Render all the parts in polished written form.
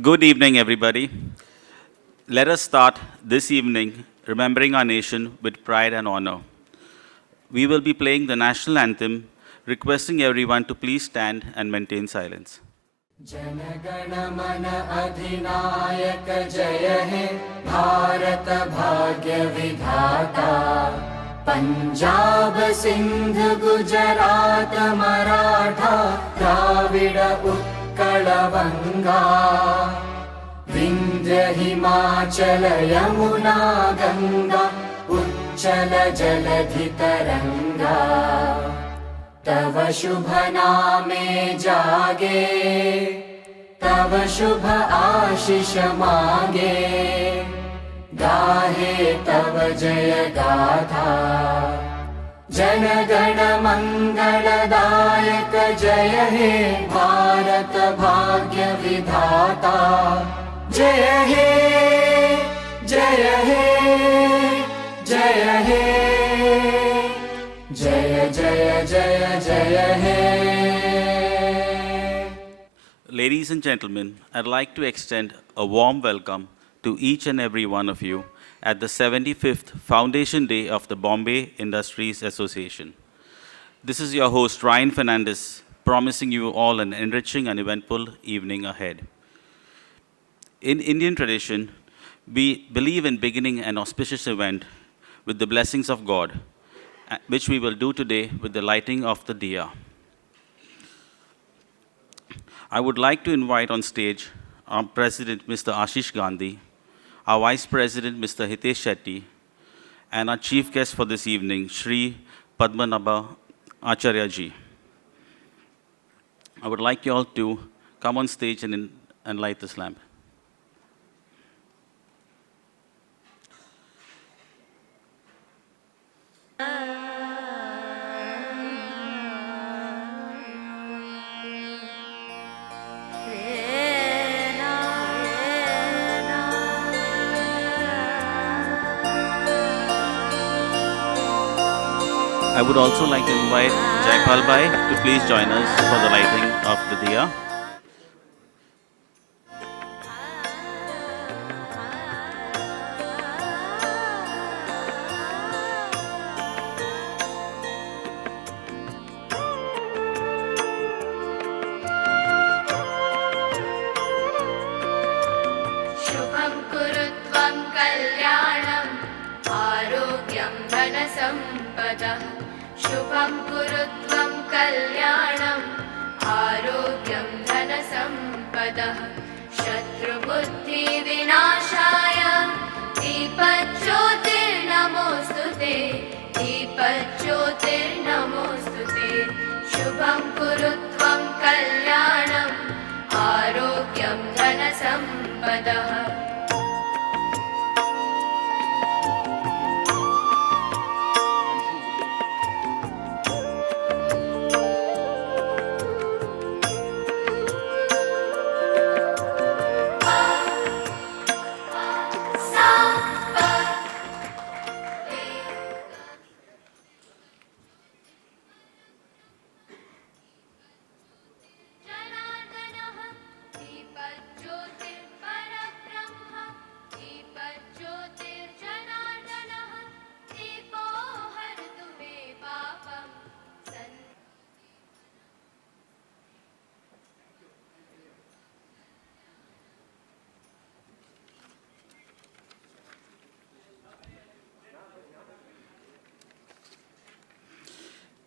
Good evening, everybody. Let us start this evening remembering our nation with pride and honor. We will be playing the national anthem, requesting everyone to please stand and maintain silence. जनगण मन अधिनायक जय हे भारत भाग्य विधाता पंजाब सिंध गुजरात मराठा द्राविड उत्कल बंगा विंध्य हिमाचल यमुना गंगा उच्चल जलधि तरंगा तव शुभ नामे जागे तव शुभ आशीष मांगे गाहे तव जय गाथा जन गण मंगलदायक जय हे भारत भाग्य विधाता जय हे जय हे जय हे जय जय जय जय हे. Ladies and gentlemen, I'd like to extend a warm welcome to each and every one of you at the 75th Foundation Day of the Bombay Industries Association. This is your host, Ryan Fernandez, promising you all an enriching and eventful evening ahead. In Indian tradition, we believe in beginning an auspicious event with the blessings of God, which we will do today with the lighting of the diya. I would like to invite on stage our President, Mr. Ashish Gandhi, our Vice President, Mr. Hitesh Shetty, and our Chief Guest for this evening, Shri Padmanabha Acharya ji. I would like you all to come on stage and light this lamp. I would also like to invite Jaipal Bhai to please join us for the lighting of the diya. शुभं कुरुत्वं कल्याणम् आरोग्यं धनसम्पदः शुभं कुरुत्वं कल्याणम् आरोग्यं धनसम्पदः शत्रुबुद्धिविनाशाय दीपज्योतिर्नमोऽस्तु ते दीपज्योतिर्नमोऽस्तु ते शुभं कुरुत्वं कल्याणम् आरोग्यं धनसम्पदः.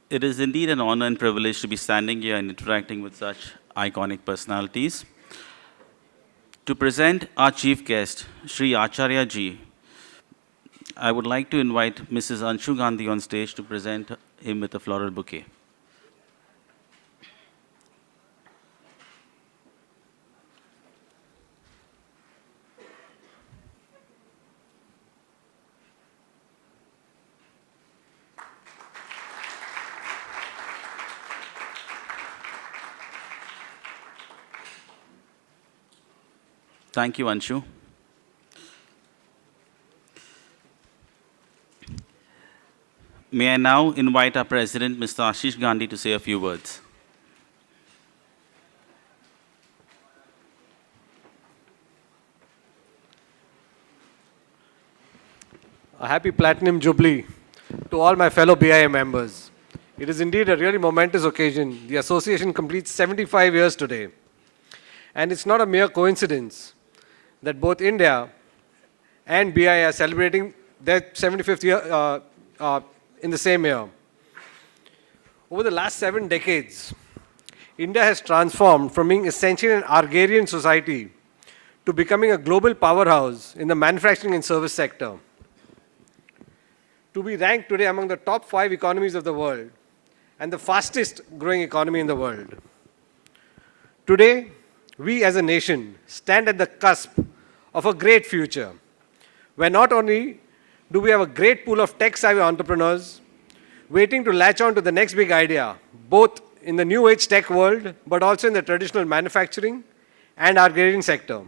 It is indeed an honor and privilege to be standing here and interacting with such iconic personalities. To present our chief guest, Sri Acharya ji, I would like to invite Mrs. Anshu Gandhi on stage to present him with a floral bouquet. Thank you, Anshu. May I now invite our President, Mr. Ashish Gandhi, to say a few words. A happy Platinum Jubilee to all my fellow BIA members. It is indeed a really momentous occasion. The association completes 75 years today. And it's not a mere coincidence that both India and BIA are celebrating their 75th year in the same year. Over the last 7 decades, India has transformed from being essentially an agrarian society to becoming a global powerhouse in the manufacturing and service sector. To be ranked today among the top 5 economies of the world and the fastest growing economy in the world. Today, we as a nation stand at the cusp of a great future, where not only do we have a great pool of tech-savvy entrepreneurs waiting to latch on to the next big idea, both in the new age tech world, but also in the traditional manufacturing and agrarian sector.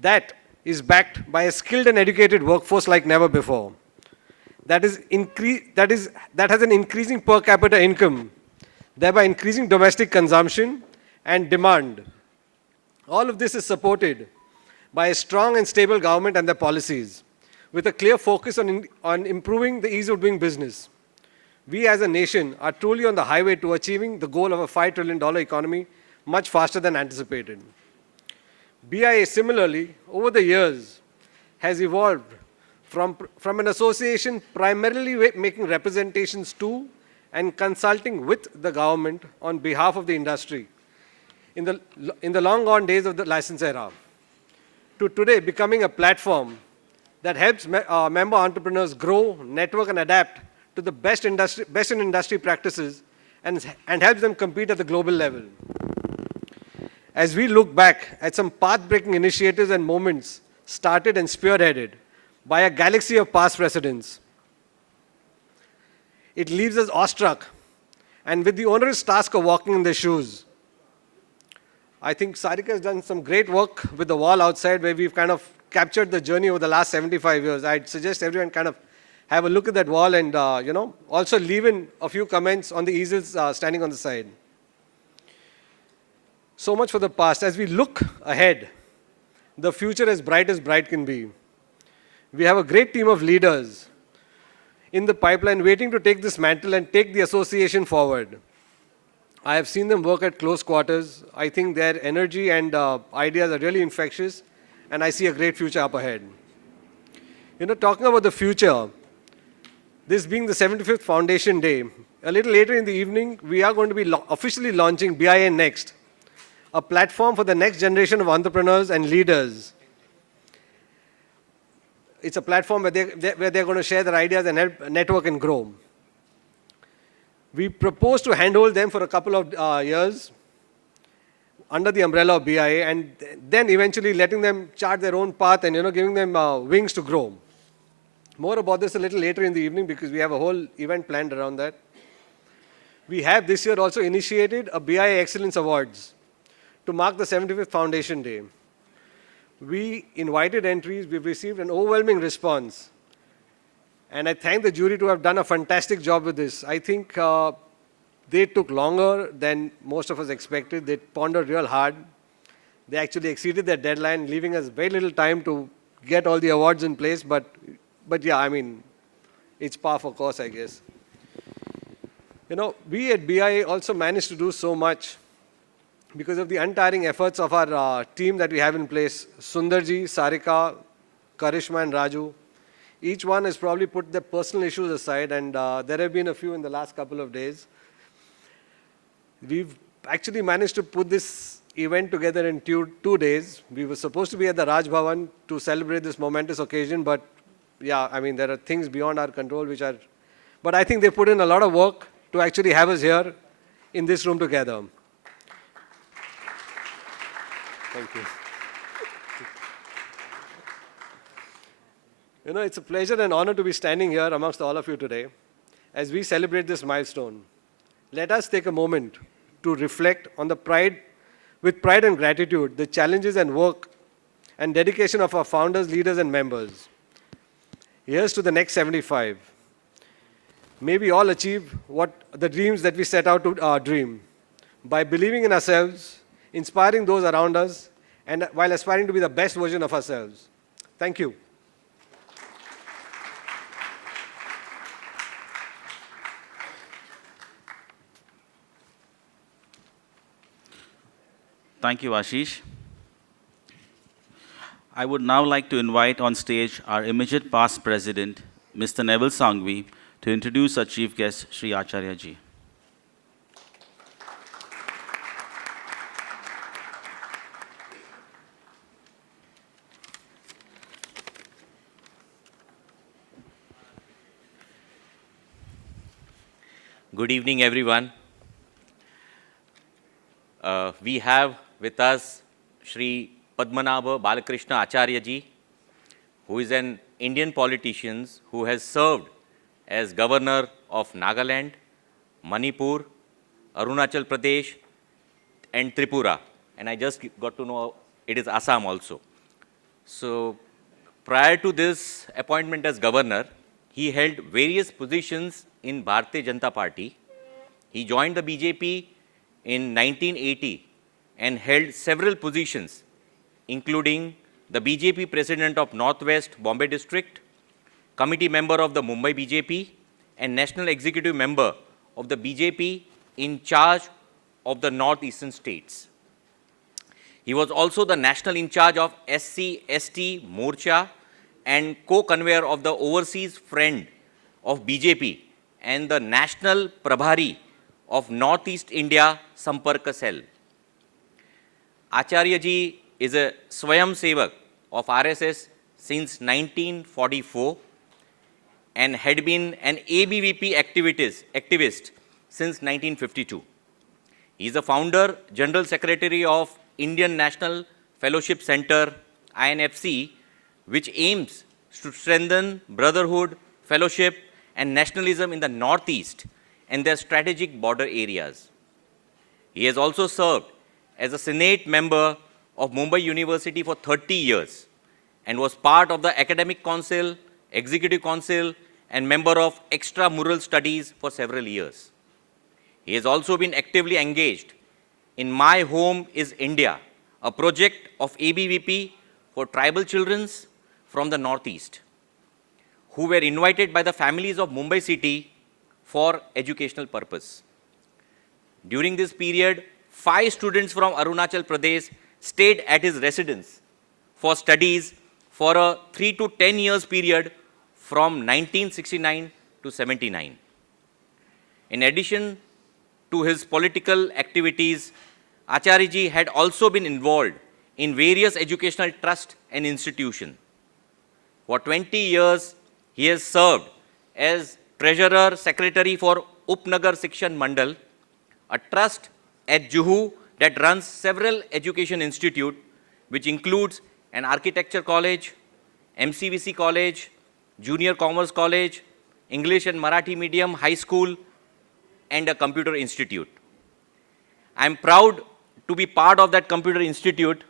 That is backed by a skilled and educated workforce like never before. That has an increasing per capita income, thereby increasing domestic consumption and demand. All of this is supported by a strong and stable government and their policies, with a clear focus on improving the ease of doing business. We as a nation are truly on the highway to achieving the goal of a $5 trillion economy much faster than anticipated. BIA similarly, over the years, has evolved from an association primarily making representations to and consulting with the government on behalf of the industry in the long gone days of the license era, to today becoming a platform that helps member entrepreneurs grow, network, and adapt to the best in industry practices and helps them compete at the global level. As we look back at some path-breaking initiatives and moments started and spearheaded by a galaxy of past precedents, it leaves us awestruck and with the onerous task of walking in their shoes. I think Sarika has done some great work with the wall outside where we've kind of captured the journey over the last 75 years. I'd suggest everyone kind of have a look at that wall and also leave in a few comments on the easels standing on the side. So much for the past. As we look ahead, the future as bright can be. We have a great team of leaders in the pipeline waiting to take this mantle and take the association forward. I have seen them work at close quarters. I think their energy and ideas are really infectious, and I see a great future up ahead. Talking about the future, this being the 75th Foundation Day, a little later in the evening, we are going to be officially launching BIA Next, a platform for the next generation of entrepreneurs and leaders. It's a platform where they're going to share their ideas and help network and grow. We propose to handhold them for a couple of years under the umbrella of BIA and then eventually letting them chart their own path and giving them wings to grow. More about this a little later in the evening because we have a whole event planned around that. We have this year also initiated a BIA Excellence Awards to mark the 75th Foundation Day. We invited entries. We've received an overwhelming response. And I thank the jury to have done a fantastic job with this. I think they took longer than most of us expected. They pondered real hard. They actually exceeded their deadline, leaving us very little time to get all the awards in place. But yeah, I mean, it's par for course, I guess. We at BIA also managed to do so much because of the untiring efforts of our team that we have in place, Sundarji, Sarika, Karishma, and Raju. Each one has probably put their personal issues aside, and there have been a few in the last couple of days. We've actually managed to put this event together in 2 days. We were supposed to be at the Raj Bhavan to celebrate this momentous occasion, but yeah, I mean, there are things beyond our control but I think they put in a lot of work to actually have us here in this room together. Thank you. It's a pleasure and honor to be standing here amongst all of you today as we celebrate this milestone. Let us take a moment to reflect on with pride and gratitude, the challenges and work and dedication of our founders, leaders, and members. Here's to the next 75. May we all achieve the dreams that we set out to dream by believing in ourselves, inspiring those around us, and while aspiring to be the best version of ourselves. Thank you. Thank you, Ashish. I would now like to invite on stage our immediate past president, Mr. Neville Sanghvi, to introduce our chief guest, Sri Acharya ji. Good evening, everyone. We have with us Sri Padmanabha Balakrishna Acharya ji, who is an Indian politician who has served as governor of Nagaland, Manipur, Arunachal Pradesh, and Tripura. And I just got to know it is Assam also. So prior to this appointment as governor, he held various positions in Bharatiya Janata Party. He joined the BJP in 1980 and held several positions, including the BJP president of Northwest Bombay District, committee member of the Mumbai BJP, and national executive member of the BJP in charge of the northeastern states. He was also the national in charge of SC/ST Morcha and co-convener of the Overseas Friend of BJP and the national Prabhari of Northeast India Samparka Cell. Acharya ji is a Swayam Sevak of RSS since 1944 and had been an ABVP activist since 1952. He is the founder, General Secretary of Indian National Fellowship Center, INFC, which aims to strengthen brotherhood, fellowship, and nationalism in the Northeast and their strategic border areas. He has also served as a Senate member of Mumbai University for 30 years and was part of the Academic Council, Executive Council, and member of Extramural Studies for several years. He has also been actively engaged in My Home is India, a project of ABVP for tribal children from the Northeast, who were invited by the families of Mumbai city for educational purpose. During this period, 5 students from Arunachal Pradesh stayed at his residence for studies for a 3 to 10 years period from 1969 to 79. In addition to his political activities, Acharya ji had also been involved in various educational trusts and institutions. For 20 years, he has served as Treasurer Secretary for Upnagar Shikshan Mandal, a trust at Juhu that runs several education institutes, which includes an architecture college, MCVC college, junior commerce college, English and Marathi medium high school, and a computer institute. I am proud to be part of that computer institute,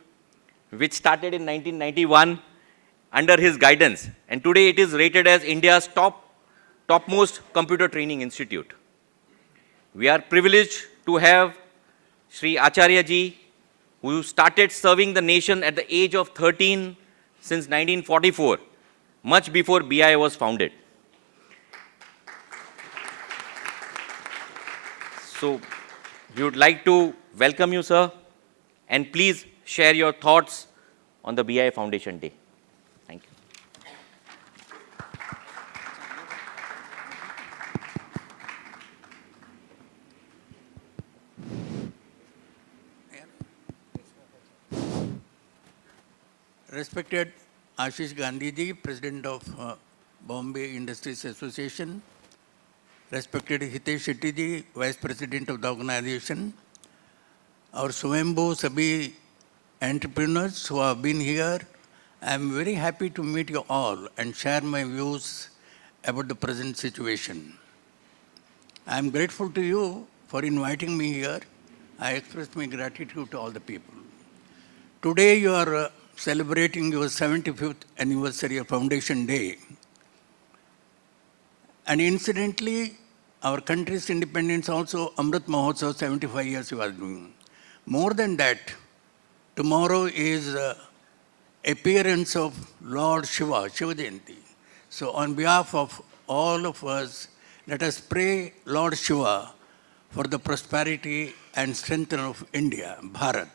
which started in 1991 under his guidance, and today it is rated as India's topmost computer training institute. We are privileged to have Sri Acharya ji, who started serving the nation at the age of 13 since 1944, much before BIA was founded. So we would like to welcome you, sir, and please share your thoughts on the BIA Foundation Day. Thank you. Respected Ashish Gandhi ji, President of Bombay Industries Association, respected Hitesh Shetty ji, Vice President of the organization, our Swayambhu Sabhi entrepreneurs who have been here, I am very happy to meet you all and share my views about the present situation. I am grateful to you for inviting me here. I express my gratitude to all the people. Today you are celebrating your 75th anniversary of Foundation Day. And incidentally, our country's independence also, Amrit Mahotsav, 75 years you are doing. More than that, tomorrow is appearance of Lord Shiva, Shiva Jayanti. So on behalf of all of us, let us pray Lord Shiva for the prosperity and strength of India, Bharat.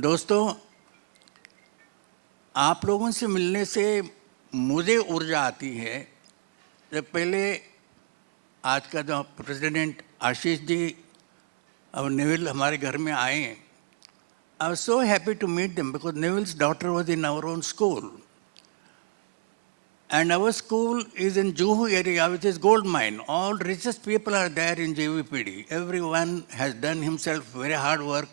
दोस्तों, आप लोगों से मिलने से मुझे ऊर्जा आती है। जब पहले आज का जो प्रेसिडेंट आशीष जी और नेविल हमारे घर में आए, I was so happy to meet them because Neville's daughter was in our own school. And our school is in Juhu area, which is gold mine. All richest people are there in JVPD. Everyone has done himself very hard work.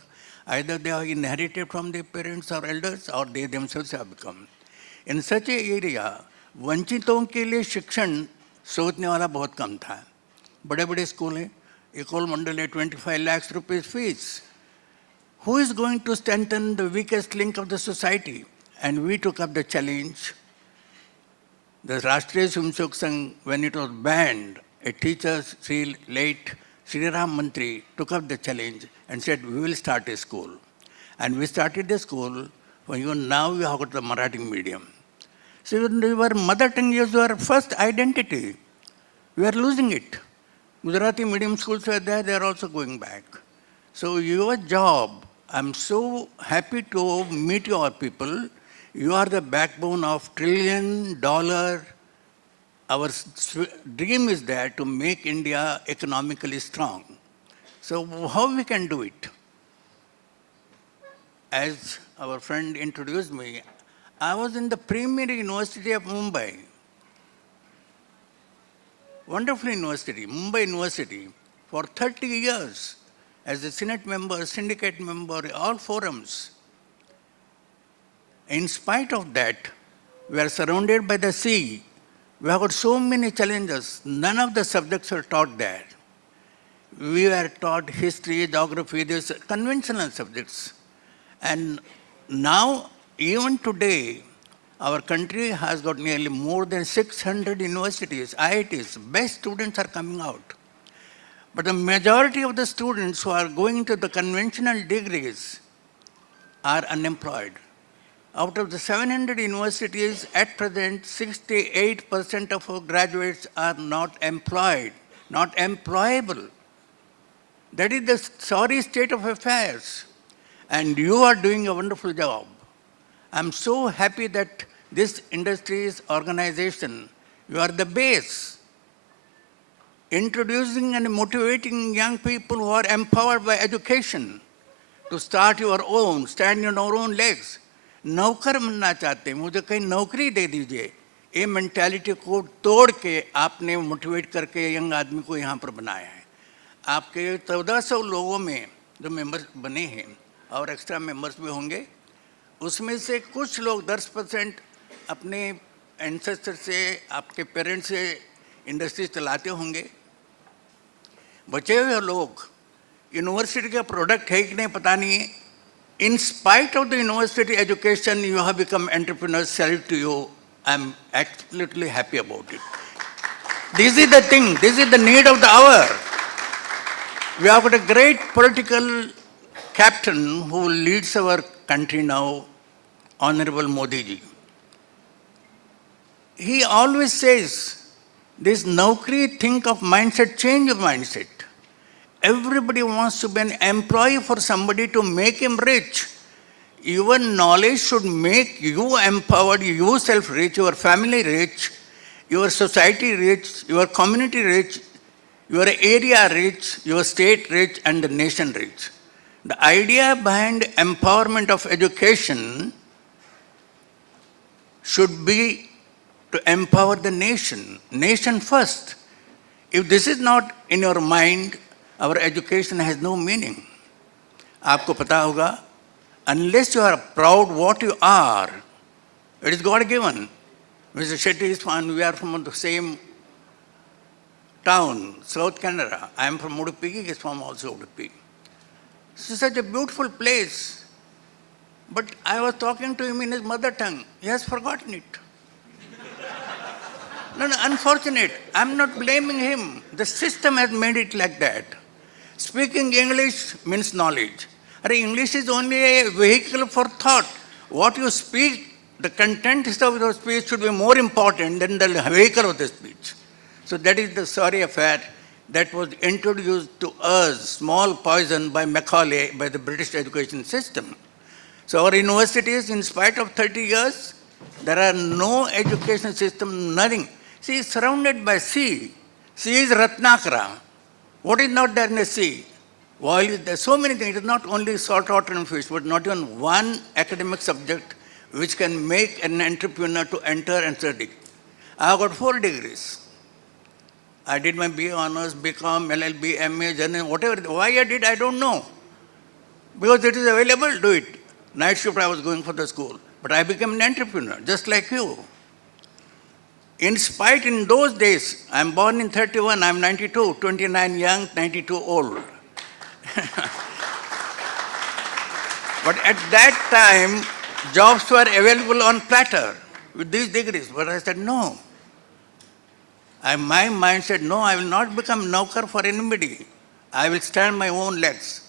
Either they have inherited from their parents or elders, or they themselves have become. In such a area, वंचितों के लिए शिक्षण सोचने वाला बहुत कम था। बड़े बड़े स्कूल हैं, इकोल मंडल है, 25 lakhs rupees fees. Who is going to strengthen the weakest link of the society? And we took up the challenge. The Rashtriya Swayamsevak Sangh, when it was banned, a teacher, late Sri Ram Mantri, took up the challenge and said, we will start a school. And we started the school. For even now, we have got the Marathi medium. So your mother tongue is your first identity. We are losing it. Gujarati medium schools were there, they are also going back. So your job, I'm so happy to meet your people. You are the backbone of $1 trillion. Our dream is there to make India economically strong. So how we can do it? As our friend introduced me, I was in the Premier University of Mumbai. Wonderful university, Mumbai University, for 30 years as a Senate member, syndicate member, all forums. In spite of that, we are surrounded by the sea. We have got so many challenges. None of the subjects were taught there. We were taught history, geography, these conventional subjects. And now, even today, our country has got nearly more than 600 universities, IITs. Best students are coming out. But the majority of the students who are going to the conventional degrees are unemployed. Out of the 700 universities, at present, 68% of our graduates are not employed, not employable. That is the sorry state of affairs. And you are doing a wonderful job. I'm so happy that this industries organization, you are the base. Introducing and motivating young people who are empowered by education to start your own, stand on your own legs. नौकर बनना चाहते हैं, मुझे कहीं नौकरी दे दीजिए, ये mentality को तोड़ के आपने मोटिवेट करके यंग आदमी को यहाँ पर बनाया है। आपके 1400 लोगों में जो मेंबर्स बने हैं और एक्स्ट्रा मेंबर्स भी होंगे, उसमें से कुछ लोग 10% अपने एंसेस्टर से, आपके पेरेंट्स से इंडस्ट्री चलाते होंगे। बचे हुए लोग यूनिवर्सिटी का प्रोडक्ट है कि नहीं पता नहीं है। In spite of the university education, you have become entrepreneurs. Salute to you. I'm absolutely happy about it. This is the thing. This is the need of the hour. We have got a great political captain who leads our country now, Honorable Modi ji. He always says, this Naukri, think of mindset, change of mindset. Everybody wants to be an employee for somebody to make him rich. Your knowledge should make you empowered, yourself rich, your family rich, your society rich, your community rich, your area rich, your state rich, and the nation rich. The idea behind empowerment of education should be to empower the nation first. If this is not in your mind, our education has no meaning. आपको पता होगा, unless you are proud what you are, it is God given. Mr. Shetty is from, we are from the same town, South Canada. I am from Udupi, he is from also Udupi. This is such a beautiful place. But I was talking to him in his mother tongue. He has forgotten it. No, unfortunate. I'm not blaming him. The system has made it like that. Speaking English means knowledge. English is only a vehicle for thought. What you speak, the content of your speech should be more important than the vehicle of the speech. So that is the sorry affair that was introduced to us, small poison by Macaulay, by the British education system. So our universities, in spite of 30 years, there are no education system, nothing. See, it's surrounded by sea. Sea is Ratnakara. What is not there in the sea? Oil is there. So many things. It is not only salt water and fish, but not even one academic subject which can make an entrepreneur to enter and study. I have got 4 degrees. I did my BA honors, BCom, LLB, MA, journalism, whatever. Why I did, I don't know. Because it is available, do it. Night shift I was going for the school. But I became an entrepreneur, just like you. In spite, in those days, I'm born in 31, I'm 92, 29 young, 92 old. But at that time, jobs were available on platter with these degrees. But I said, no. My mind said, no, I will not become naukar for anybody. I will stand my own legs.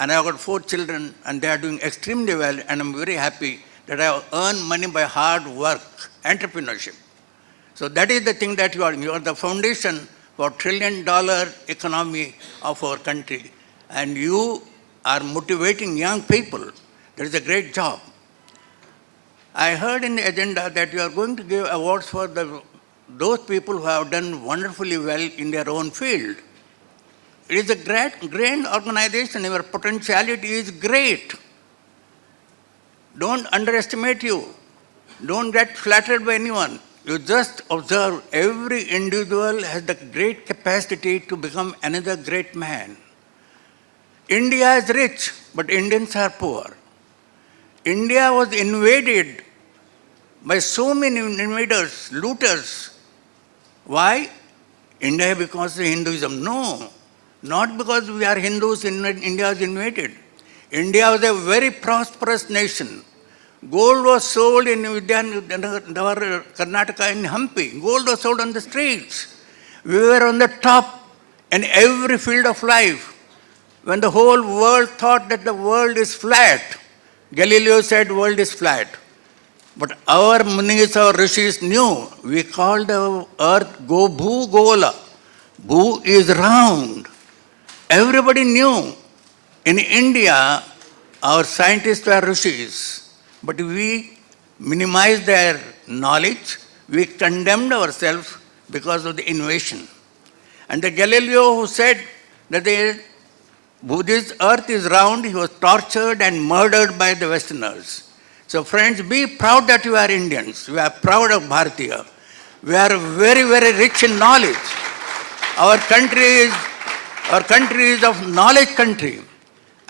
And I have got 4 children, and they are doing extremely well, and I'm very happy that I have earned money by hard work, entrepreneurship. So that is the thing that you are. You are the foundation for $1 trillion economy of our country. And you are motivating young people. That is a great job. I heard in the agenda that you are going to give awards for those people who have done wonderfully well in their own field. It is a grand organization. Your potentiality is great. Don't underestimate you. Don't get flattered by anyone. You just observe every individual has the great capacity to become another great man. India is rich, but Indians are poor. India was invaded by so many invaders, looters. Why? India because of Hinduism. No, not because we are Hindus, India was invaded. India was a very prosperous nation. Gold was sold in Karnataka in Hampi. Gold was sold on the streets. We were on the top in every field of life. When the whole world thought that the world is flat, Galileo said world is flat. But our munis, our rishis knew. We called the earth Bhu Gola. Bhu is round. Everybody knew. In India, our scientists were rishis. But we minimized their knowledge. We condemned ourselves because of the invasion. And the Galileo who said that this earth is round, he was tortured and murdered by the Westerners. So friends, be proud that you are Indians. We are proud of Bharatiya. We are very, very rich in knowledge. Our country is of knowledge country.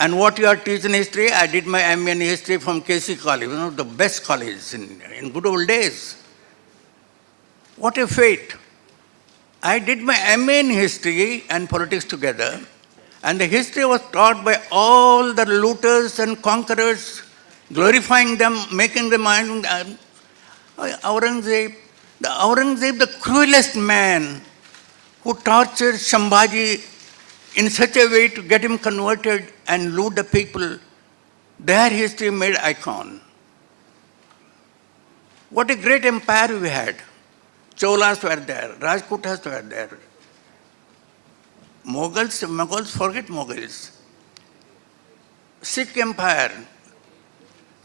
And what you are teaching history, I did my MA in history from KC College, one of the best colleges in good old days. What a fate. I did my MA in history and politics together, and the history was taught by all the looters and conquerors, glorifying them, making them Aurangzeb, the cruelest man who tortured Shambhaji in such a way to get him converted and loot the people, their history made icon. What a great empire we had. Cholas were there, Rajputas were there. Mughals, forget Mughals. Sikh Empire,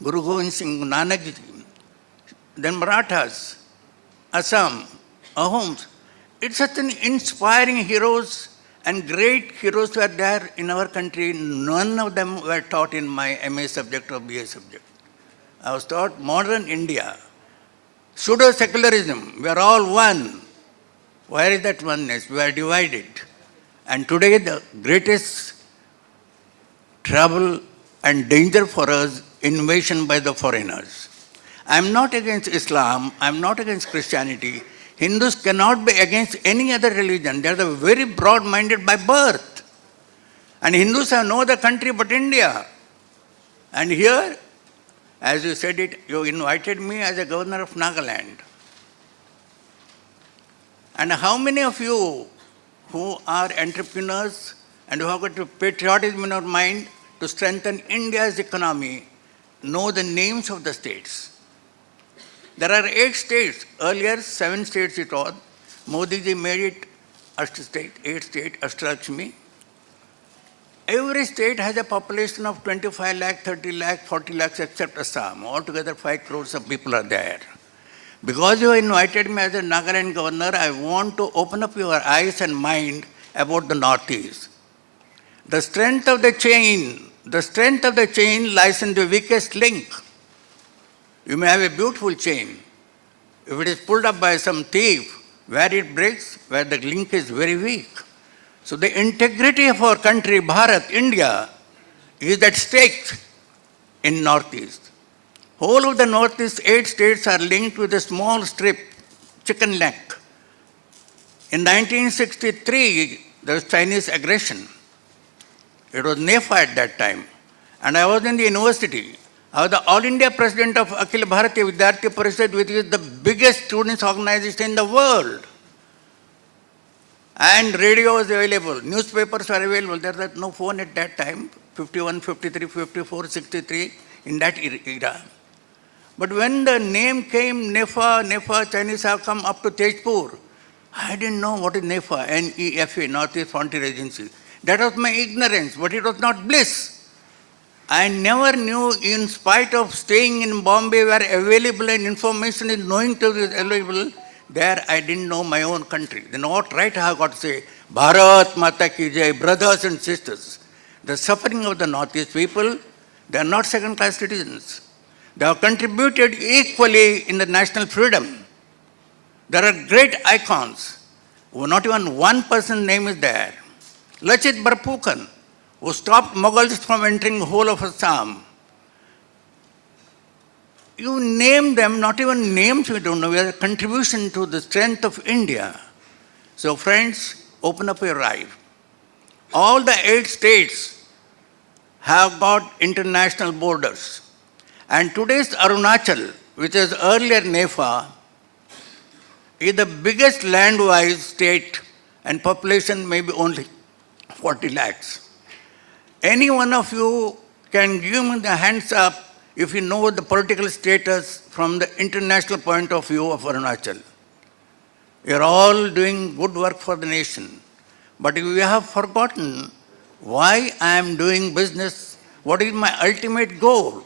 Guru Gobind Singh, Nanak Ji, then Marathas, Assam, Ahoms. It's such an inspiring heroes and great heroes were there in our country. None of them were taught in my MA subject or BA subject. I was taught modern India. Pseudo-secularism, we are all one. Where is that oneness? We are divided. And today the greatest trouble and danger for us, invasion by the foreigners. I am not against Islam, I am not against Christianity. Hindus cannot be against any other religion. They are very broad-minded by birth. And Hindus have no other country but India. And here, as you said it, you invited me as a governor of Nagaland. And how many of you who are entrepreneurs and who have got patriotism in our mind to strengthen India's economy know the names of the states? There are 8 states. Earlier, 7 states it was. Modi ji made it 8 state, Ashtalakshmi. Every state has a population of 25 lakh, 30 lakh, 40 lakhs except Assam. Altogether 5 crores of people are there. Because you invited me as a Nagaland governor, I want to open up your eyes and mind about the Northeast. The strength of the chain lies in the weakest link. You may have a beautiful chain. If it is pulled up by some thief, where it breaks, where the link is very weak. So the integrity of our country, Bharat, India, is at stake in Northeast. Whole of the Northeast 8 states are linked with a small strip, chicken neck. In 1963, there was Chinese aggression. It was NEFA at that time. And I was in the university. I was the All India President of Akhil Bharatiya Vidyarthi Parishad, which is the biggest students' organization in the world. And radio was available, newspapers were available. There was no phone at that time, 51, 53, 54, 63, in that era. But when the name came, NEFA, Chinese have come up to Tejpur. I didn't know what is NEFA, N-E-F-A, Northeast Frontier Agency. That was my ignorance, but it was not bliss. I never knew, in spite of staying in Bombay where available and information is knowing to is available, there I didn't know my own country. Then what right I have got to say? Bharat Mata Ki Jai, brothers and sisters. The suffering of the Northeast people, they are not second-class citizens. They have contributed equally in the national freedom. There are great icons. Not even one person's name is there. Lachit Barphukan, who stopped Mughals from entering the whole of Assam. You name them, not even names we don't know, we are a contribution to the strength of India. So friends, open up your eyes. All the 8 states have got international borders. And today's Arunachal, which is earlier NEFA, is the biggest land-wise state and population maybe only 40 lakhs. Any one of you can give me the hands up if you know the political status from the international point of view of Arunachal. You are all doing good work for the nation. But if you have forgotten why I am doing business, what is my ultimate goal?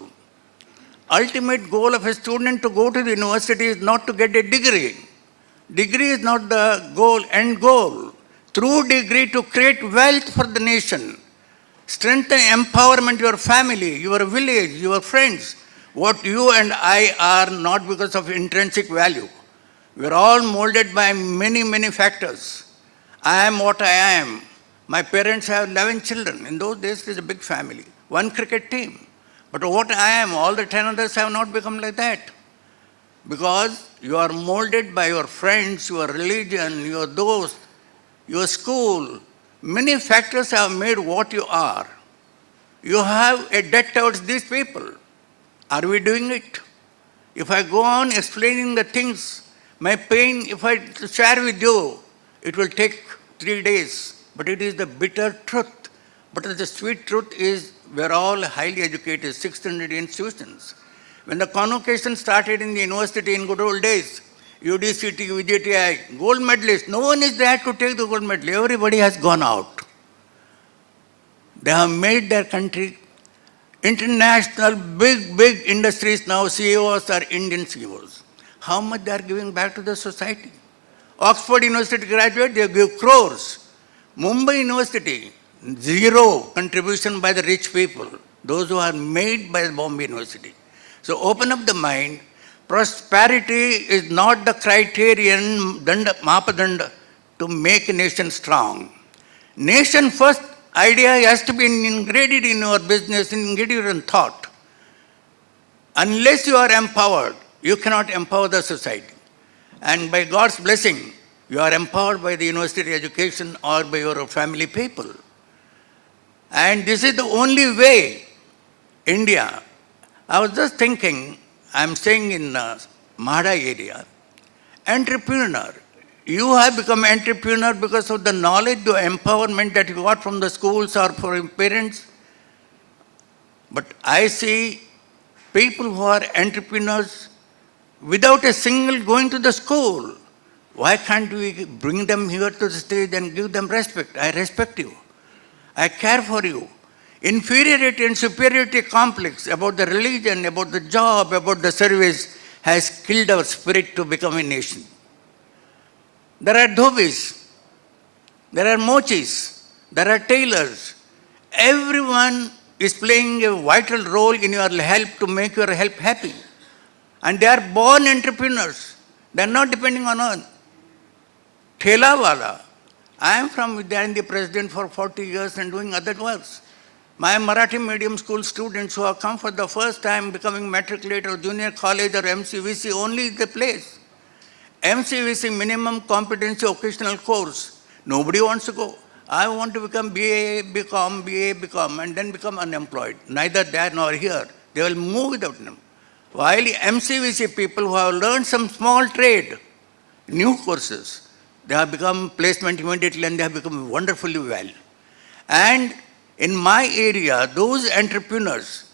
Ultimate goal of a student to go to the university is not to get a degree. Degree is not the goal, end goal. Through degree to create wealth for the nation. Strengthen empowerment, your family, your village, your friends. What you and I are not because of intrinsic value. We are all molded by many, many factors. I am what I am. My parents have 11 children. In those days, it was a big family. One cricket team. But what I am, all the 10 others have not become like that. Because you are molded by your friends, your religion, your dost, your school. Many factors have made what you are. You have a debt towards these people. Are we doing it? If I go on explaining the things, my pain, if I share with you, it will take 3 days. But it is the bitter truth. But the sweet truth is we are all highly educated, 600 institutions. When the convocation started in the university in good old days, UDCT, VJTI, gold medalists, no one is there to take the gold medal. Everybody has gone out. They have made their country international, big industries now, CEOs are Indian CEOs. How much they are giving back to the society? Oxford University graduate, they give crores. Mumbai University, zero contribution by the rich people, those who are made by Bombay University. So open up the mind. Prosperity is not the criterion, mapadanda, to make a nation strong. Nation first idea has to be ingrained in your business, ingrained in thought. Unless you are empowered, you cannot empower the society. And by God's blessing, you are empowered by the university education or by your family people. And this is the only way India. I was just thinking, I'm staying in Mahada area, entrepreneur. You have become entrepreneur because of the knowledge, the empowerment that you got from the schools or from your parents. But I see people who are entrepreneurs without a single going to the school. Why can't we bring them here to the stage and give them respect? I respect you. I care for you. Inferiority and superiority complex about the religion, about the job, about the service has killed our spirit to become a nation. There are dhobis, there are mochis, there are tailors. Everyone is playing a vital role in your help to make your help happy. And they are born entrepreneurs. They are not depending on us. Thela wala. I am from Vidya, the president for 40 years and doing other works. My Marathi medium school students who have come for the first time becoming matriculated or junior college or MCVC only is the place. MCVC, minimum competency occasional course. Nobody wants to go. I want to become BA, BCom, and then become unemployed. Neither there nor here. They will move without them. While MCVC people who have learned some small trade, new courses, they have become placement immediately and they have become wonderfully well. And in my area, those entrepreneurs,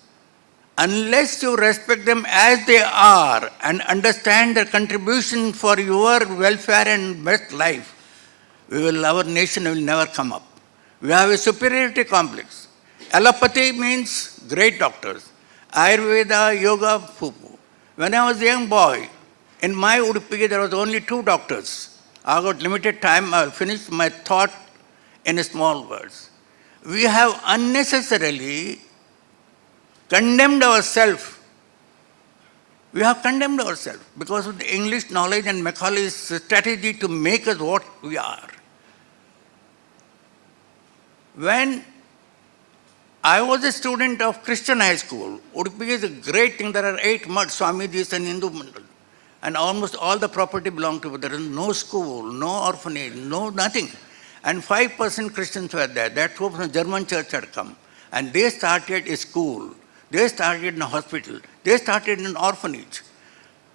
unless you respect them as they are and understand their contribution for your welfare and best life, our nation will never come up. We have a superiority complex. Allopathy means great doctors. Ayurveda, yoga, fufu. When I was a young boy, in my Udupi, there was only 2 doctors. I got limited time. I will finish my thought in small words. We have unnecessarily condemned ourselves. We have condemned ourselves because of the English knowledge and Macaulay's strategy to make us what we are. When I was a student of Christian high school, Udupi is a great thing. There are 8 muds, Swamijis and Hindu mandal. And almost all the property belonged to it. There is no school, no orphanage, no nothing. And 5% Christians were there. That too from German church had come. And they started a school. They started in a hospital. They started in an orphanage.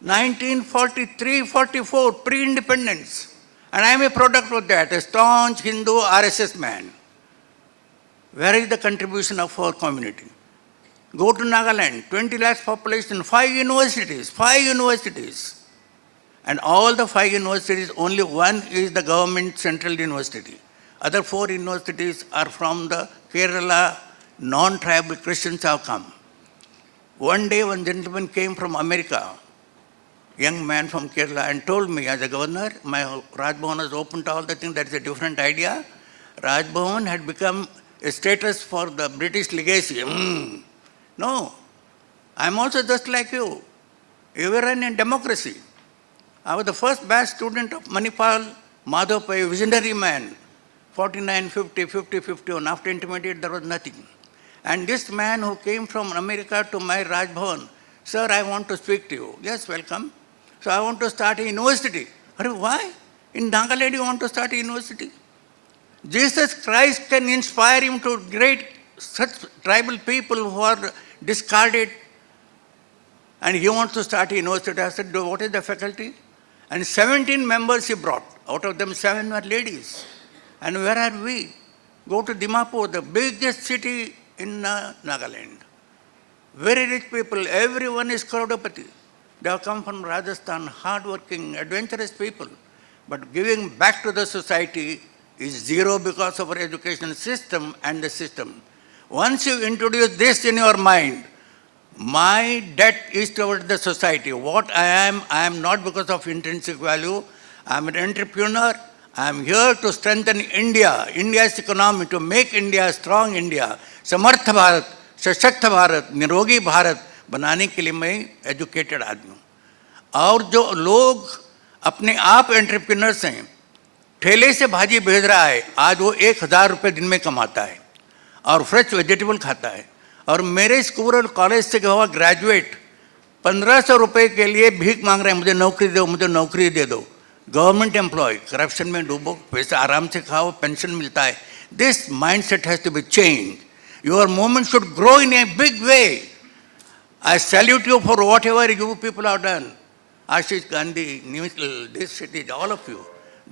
1943-44, pre-independence. And I am a product of that, a staunch Hindu RSS man. Where is the contribution of our community? Go to Nagaland, 20 lakhs population, 5 universities. And all the 5 universities, only one is the government central university. Other 4 universities are from the Kerala non-tribal Christians have come. One day one gentleman came from America, young man from Kerala, and told me, as a governor, my Raj Bhavan is open to all the things. That is a different idea. Raj Bhavan had become a status for the British legacy. No, I'm also just like you. You were in a democracy. I was the first batch student of Manipal, Madhav, a visionary man. 49, 50, 50, 51. After intermediate, there was nothing. And this man who came from America to my Raj Bhavan, sir, I want to speak to you. Yes, welcome. So I want to start a university. Why? In Nagaland, you want to start a university? Jesus Christ can inspire him to great such tribal people who are discarded. And he wants to start a university. I said, what is the faculty? And 17 members he brought. Out of them, 7 were ladies. And where are we? Go to Dimapur, the biggest city in Nagaland. Very rich people. Everyone is crowdopathy. They have come from Rajasthan, hardworking, adventurous people. But giving back to the society is zero because of our education system and the system. Once you introduce this in your mind, my debt is towards the society. What I am not because of intrinsic value. I am an entrepreneur. I am here to strengthen India, India's economy, to make India a strong India. Samartha Bharat, Sashakta Bharat, Nirogi Bharat बनाने के लिए मैं educated आदमी हूँ. और जो लोग अपने आप एंटरप्रेन्योर्स हैं, ठेले से भाजी भेज रहा है, आज वो 1000 रुपये दिन में कमाता है और फ्रेश वेजिटेबल खाता है. और मेरे स्कूल और कॉलेज से हुआ ग्रेजुएट 1500 रुपये के लिए भीख मांग रहे हैं, मुझे नौकरी दो, मुझे नौकरी दे दो. गवर्नमेंट एम्प्लॉय, करप्शन में डूबो, पैसा आराम से खाओ, पेंशन मिलता है. This mind set has to be change. Your movement should grow in a big way. I salute you for whatever you people have done. Ashish Gandhi, this city, all of you.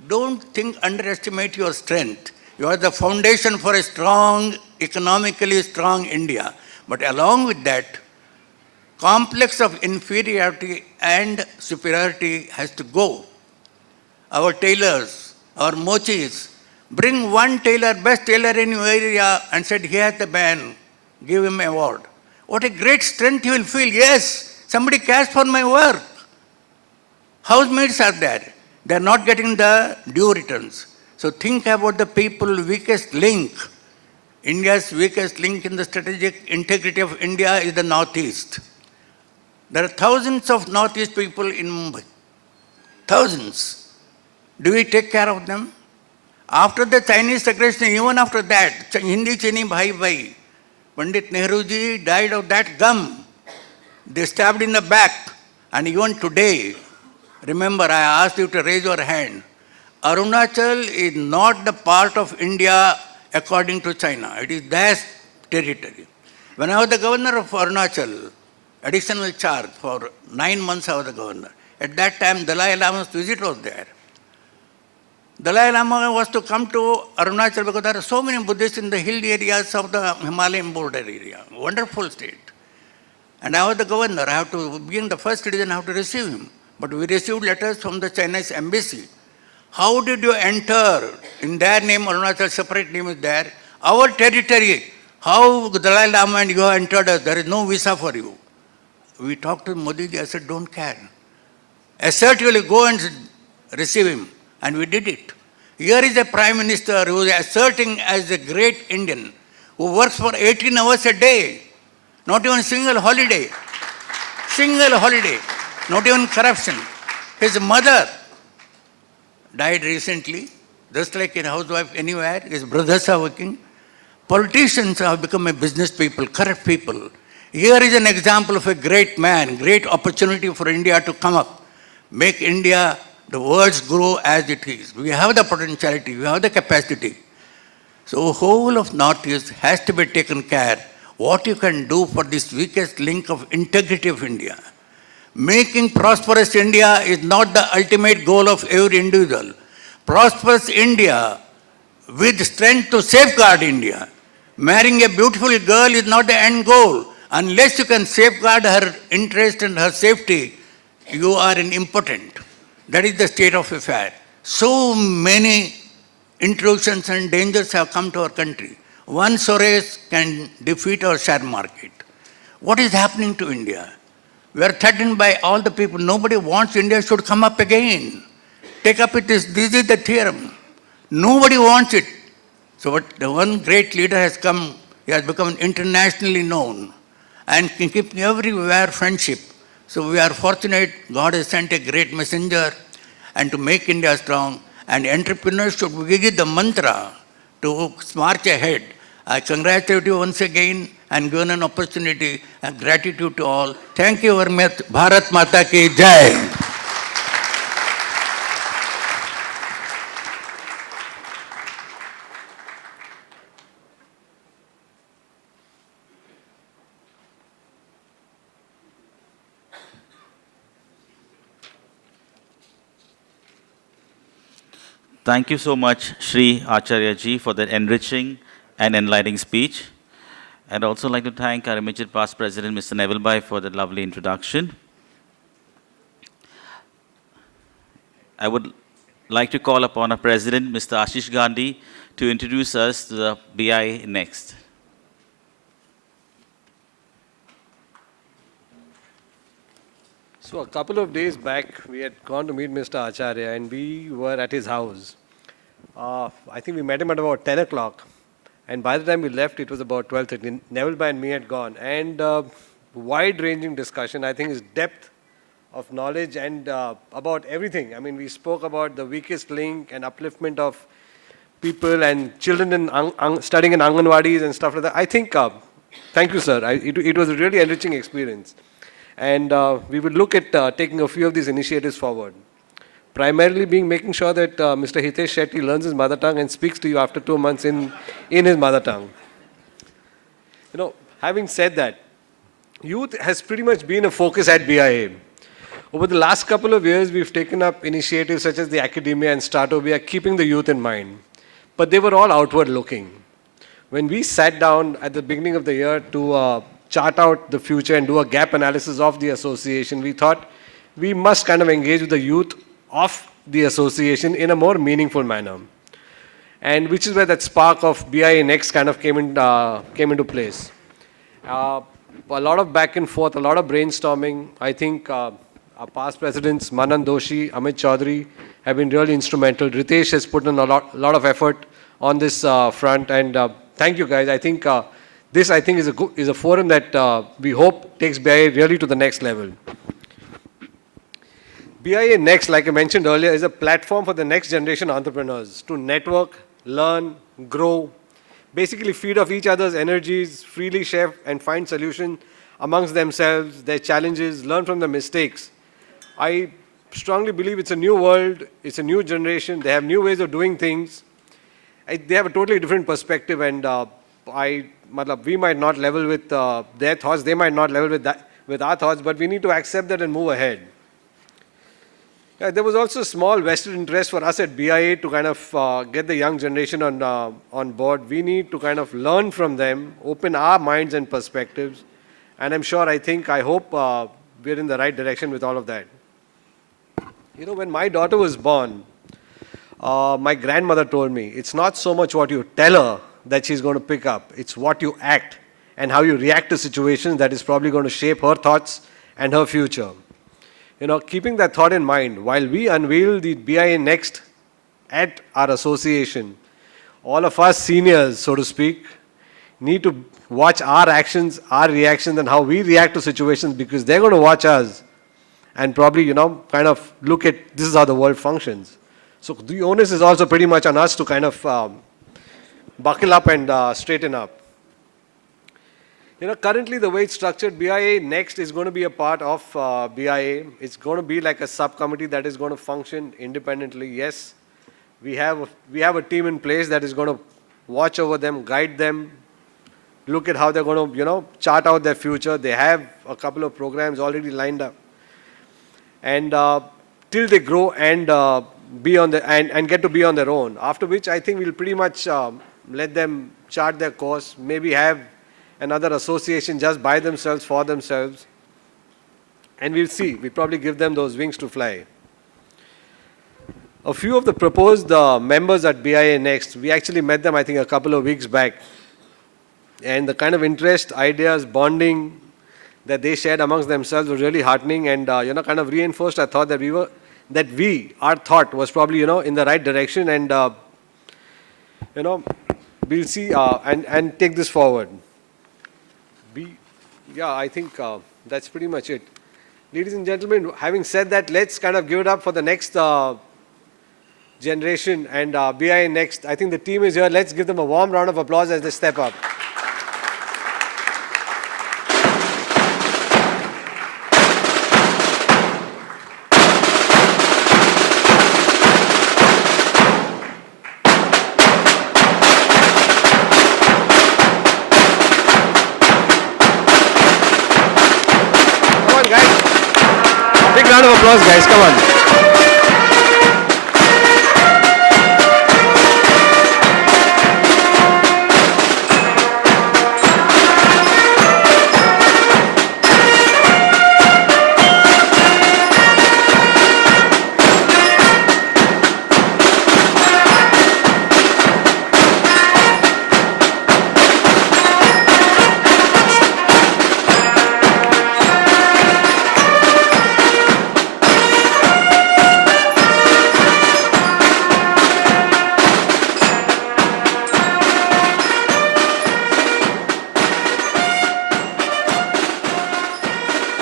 Don't underestimate your strength. You are the foundation for a strong, economically strong India. But along with that, complex of inferiority and superiority has to go. Our tailors, our mochis, Bring one tailor, best tailor in your area, and said, he has the band, give him an award. What a great strength you will feel. Yes, somebody cares for my work. Housemaids are there. They are not getting the due returns. So think about the people weakest link. India's weakest link in the strategic integrity of India is the Northeast. There are thousands of Northeast people in Mumbai. Thousands. Do we take care of them? After the Chinese aggression, even after that, Hindi Chini Bhai Bhai, Pandit Nehruji died of that gum. They stabbed in the back. And even today, remember, I asked you to raise your hand. Arunachal is not the part of India according to China. It is their territory. When I was the governor of Arunachal, additional charge for 9 months I was the governor. At that time, Dalai Lama's visit was there. Dalai Lama was to come to Arunachal because there are so many Buddhists in the hill areas of the Himalayan border area. Wonderful state. And I was the governor. I have to, being the first citizen, I have to receive him. But we received letters from the Chinese embassy. How did you enter? In their name, Arunachal, separate name is there. Our territory. How Dalai Lama and you have entered us? There is no visa for you. We talked to Modi ji. I said, don't care. Assertively go and receive him. And we did it. Here is a prime minister who is asserting as a great Indian, who works for 18 hours a day. Not even a single holiday. Single holiday. Not even corruption. His mother died recently, just like a housewife anywhere. His brothers are working. Politicians have become a business people, corrupt people. Here is an example of a great man, great opportunity for India to come up. Make India, the world's grow as it is. We have the potentiality, we have the capacity. So whole of Northeast has to be taken care. What you can do for this weakest link of integrity of India. Making prosperous India is not the ultimate goal of every individual. Prosperous India with strength to safeguard India. Marrying a beautiful girl is not the end goal. Unless you can safeguard her interest and her safety, you are an impotent. That is the state of affairs. So many intrusions and dangers have come to our country. One Soros can defeat our share market. What is happening to India? We are threatened by all the people. Nobody wants India should come up again. Take up it. This is the theorem. Nobody wants it. So what the one great leader has come, he has become internationally known and can keep everywhere friendship. So we are fortunate God has sent a great messenger and to make India strong. And entrepreneurs should give the mantra to march ahead. I congratulate you once again and given an opportunity and gratitude to all. Thank you very much. Bharat Mata ki Jai. Thank you so much, Shri Acharya ji, for that enriching and enlightening speech. I'd also like to thank our immediate past president, Mr. Neville Bhai, for that lovely introduction. I would like to call upon our president, Mr. Ashish Gandhi, to introduce us to the BIA next. So a couple of days back, we had gone to meet Mr. Acharya and we were at his house. I think we met him at about 10 o'clock. And by the time we left, it was about 12:30. Neville Bhai and me had gone. And wide-ranging discussion. I think his depth of knowledge and about everything. I mean, we spoke about the weakest link and upliftment of people and children in studying in Anganwadis and stuff like that. I think, thank you, sir. It was a really enriching experience. And we will look at taking a few of these initiatives forward. Primarily being making sure that Mr. Hitesh Shetty learns his mother tongue and speaks to you after 2 months in his mother tongue. You know, having said that, youth has pretty much been a focus at BIA. Over the last couple of years, we've taken up initiatives such as the academia and Startopia, keeping the youth in mind. But they were all outward looking. When we sat down at the beginning of the year to chart out the future and do a gap analysis of the association, we thought we must kind of engage with the youth of the association in a more meaningful manner. and which is where that spark of BIA Next kind of came into place. A lot of back and forth, a lot of brainstorming. I think our past presidents, Manan Doshi, Amit Chaudhary, have been really instrumental. Ritesh has put in a lot of effort on this front, and thank you guys. I think this, is a forum that we hope takes BIA really to the next level. BIA Next, like I mentioned earlier, is a platform for the next generation entrepreneurs to network, learn, grow, basically feed off each other's energies, freely share and find solutions amongst themselves, their challenges, learn from their mistakes. I strongly believe it's a new world, it's a new generation, they have new ways of doing things. They have a totally different perspective, and we might not level with their thoughts, they might not level with our thoughts, but we need to accept that and move ahead. There was also a small vested interest for us at BIA to kind of get the young generation on board. We need to kind of learn from them, open our minds and perspectives, and I'm sure, I hope we're in the right direction with all of that. You know, when my daughter was born, my grandmother told me, it's not so much what you tell her that she's going to pick up, it's what you act and how you react to situations that is probably going to shape her thoughts and her future. You know, keeping that thought in mind, while we unveil the BIA Next at our association, all of us seniors, so to speak, need to watch our actions, our reactions, and how we react to situations, because they're going to watch us and probably, kind of look at this is how the world functions. So the onus is also pretty much on us to kind of buckle up and straighten up. You know, currently the way it's structured, BIA Next is going to be a part of BIA. It's going to be like a subcommittee that is going to function independently. Yes, we have a team in place that is going to watch over them, guide them, look at how they're going to, chart out their future. They have a couple of programs already lined up. And till they grow and and get to be on their own. After which I think we'll pretty much let them chart their course, maybe have another association just by themselves, for themselves, and we'll see. We'll probably give them those wings to fly. A few of the proposed members at BIA Next, we actually met them, I think, a couple of weeks back, and the kind of interest, ideas, bonding that they shared amongst themselves was really heartening, and kind of reinforced our thought that our thought was probably, in the right direction, and we'll see and take this forward. I think that's pretty much it. Ladies and gentlemen, having said that, let's kind of give it up for the next generation and BIA Next. I think the team is here. Let's give them a warm round of applause as they step up. Round of applause, guys. Come on.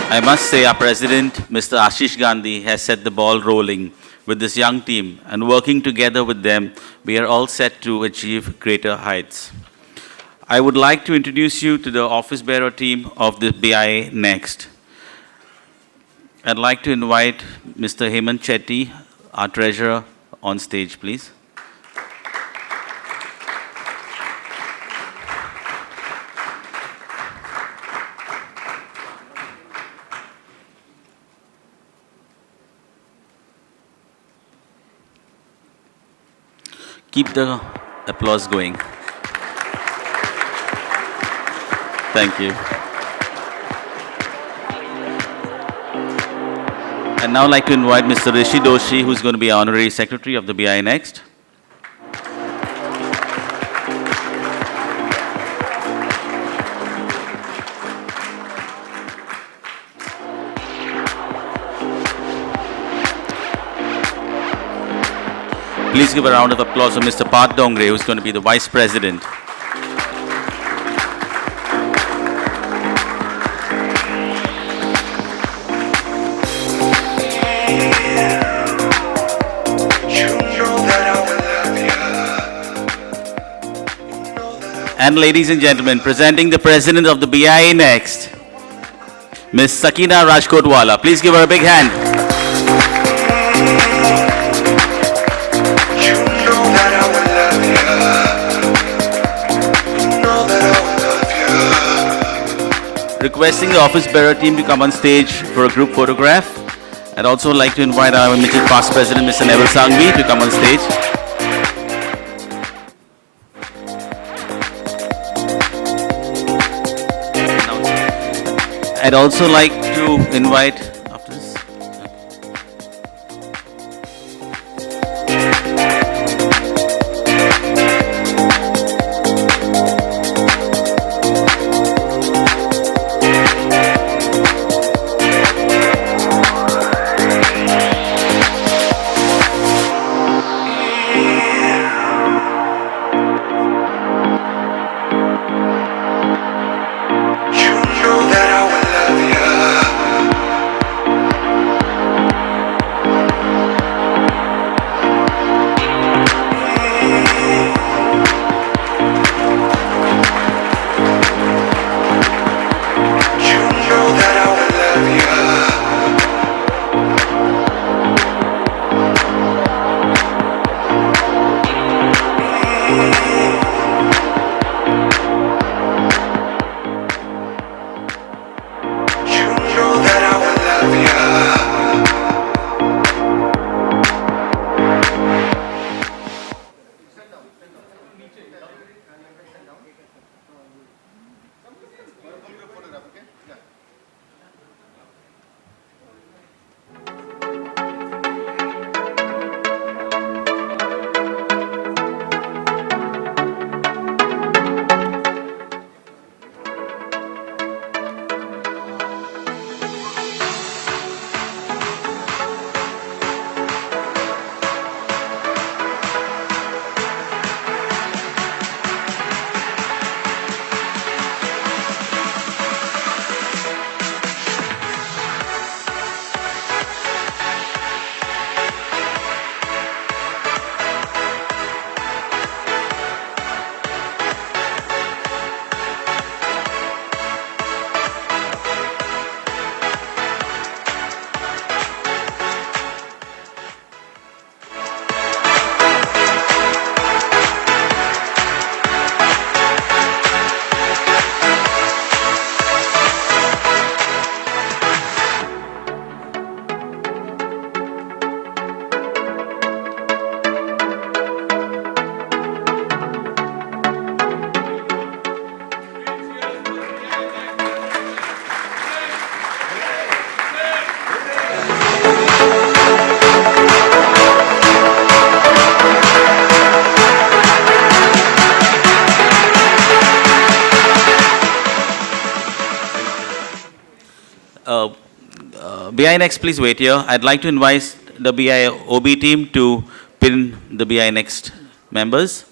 I must say our president, Mr. Ashish Gandhi, has set the ball rolling with this young team, and working together with them, we are all set to achieve greater heights. I would like to introduce you to the office bearer team of the BIA Next. I'd like to invite Mr. Hemant Chetty, our treasurer, on stage, please. Keep the applause going. Thank you. I'd now like to invite Mr. Rishi Doshi, who's going to be Honorary Secretary of the BIA Next. Please give a round of applause for Mr. Pat Dongre, who's going to be the Vice President. And ladies and gentlemen, presenting the President of the BIA next, Ms. Sakina Rajkotwala. Please give her a big hand. Requesting the office bearer team to come on stage for a group photograph. I'd also like to invite our immediate past president, Mr. Neville Sangvi, to come on stage. I'd also like to invite, after this, BI Next, please wait here. I'd like to invite the BI OB team to pin the BI Next members.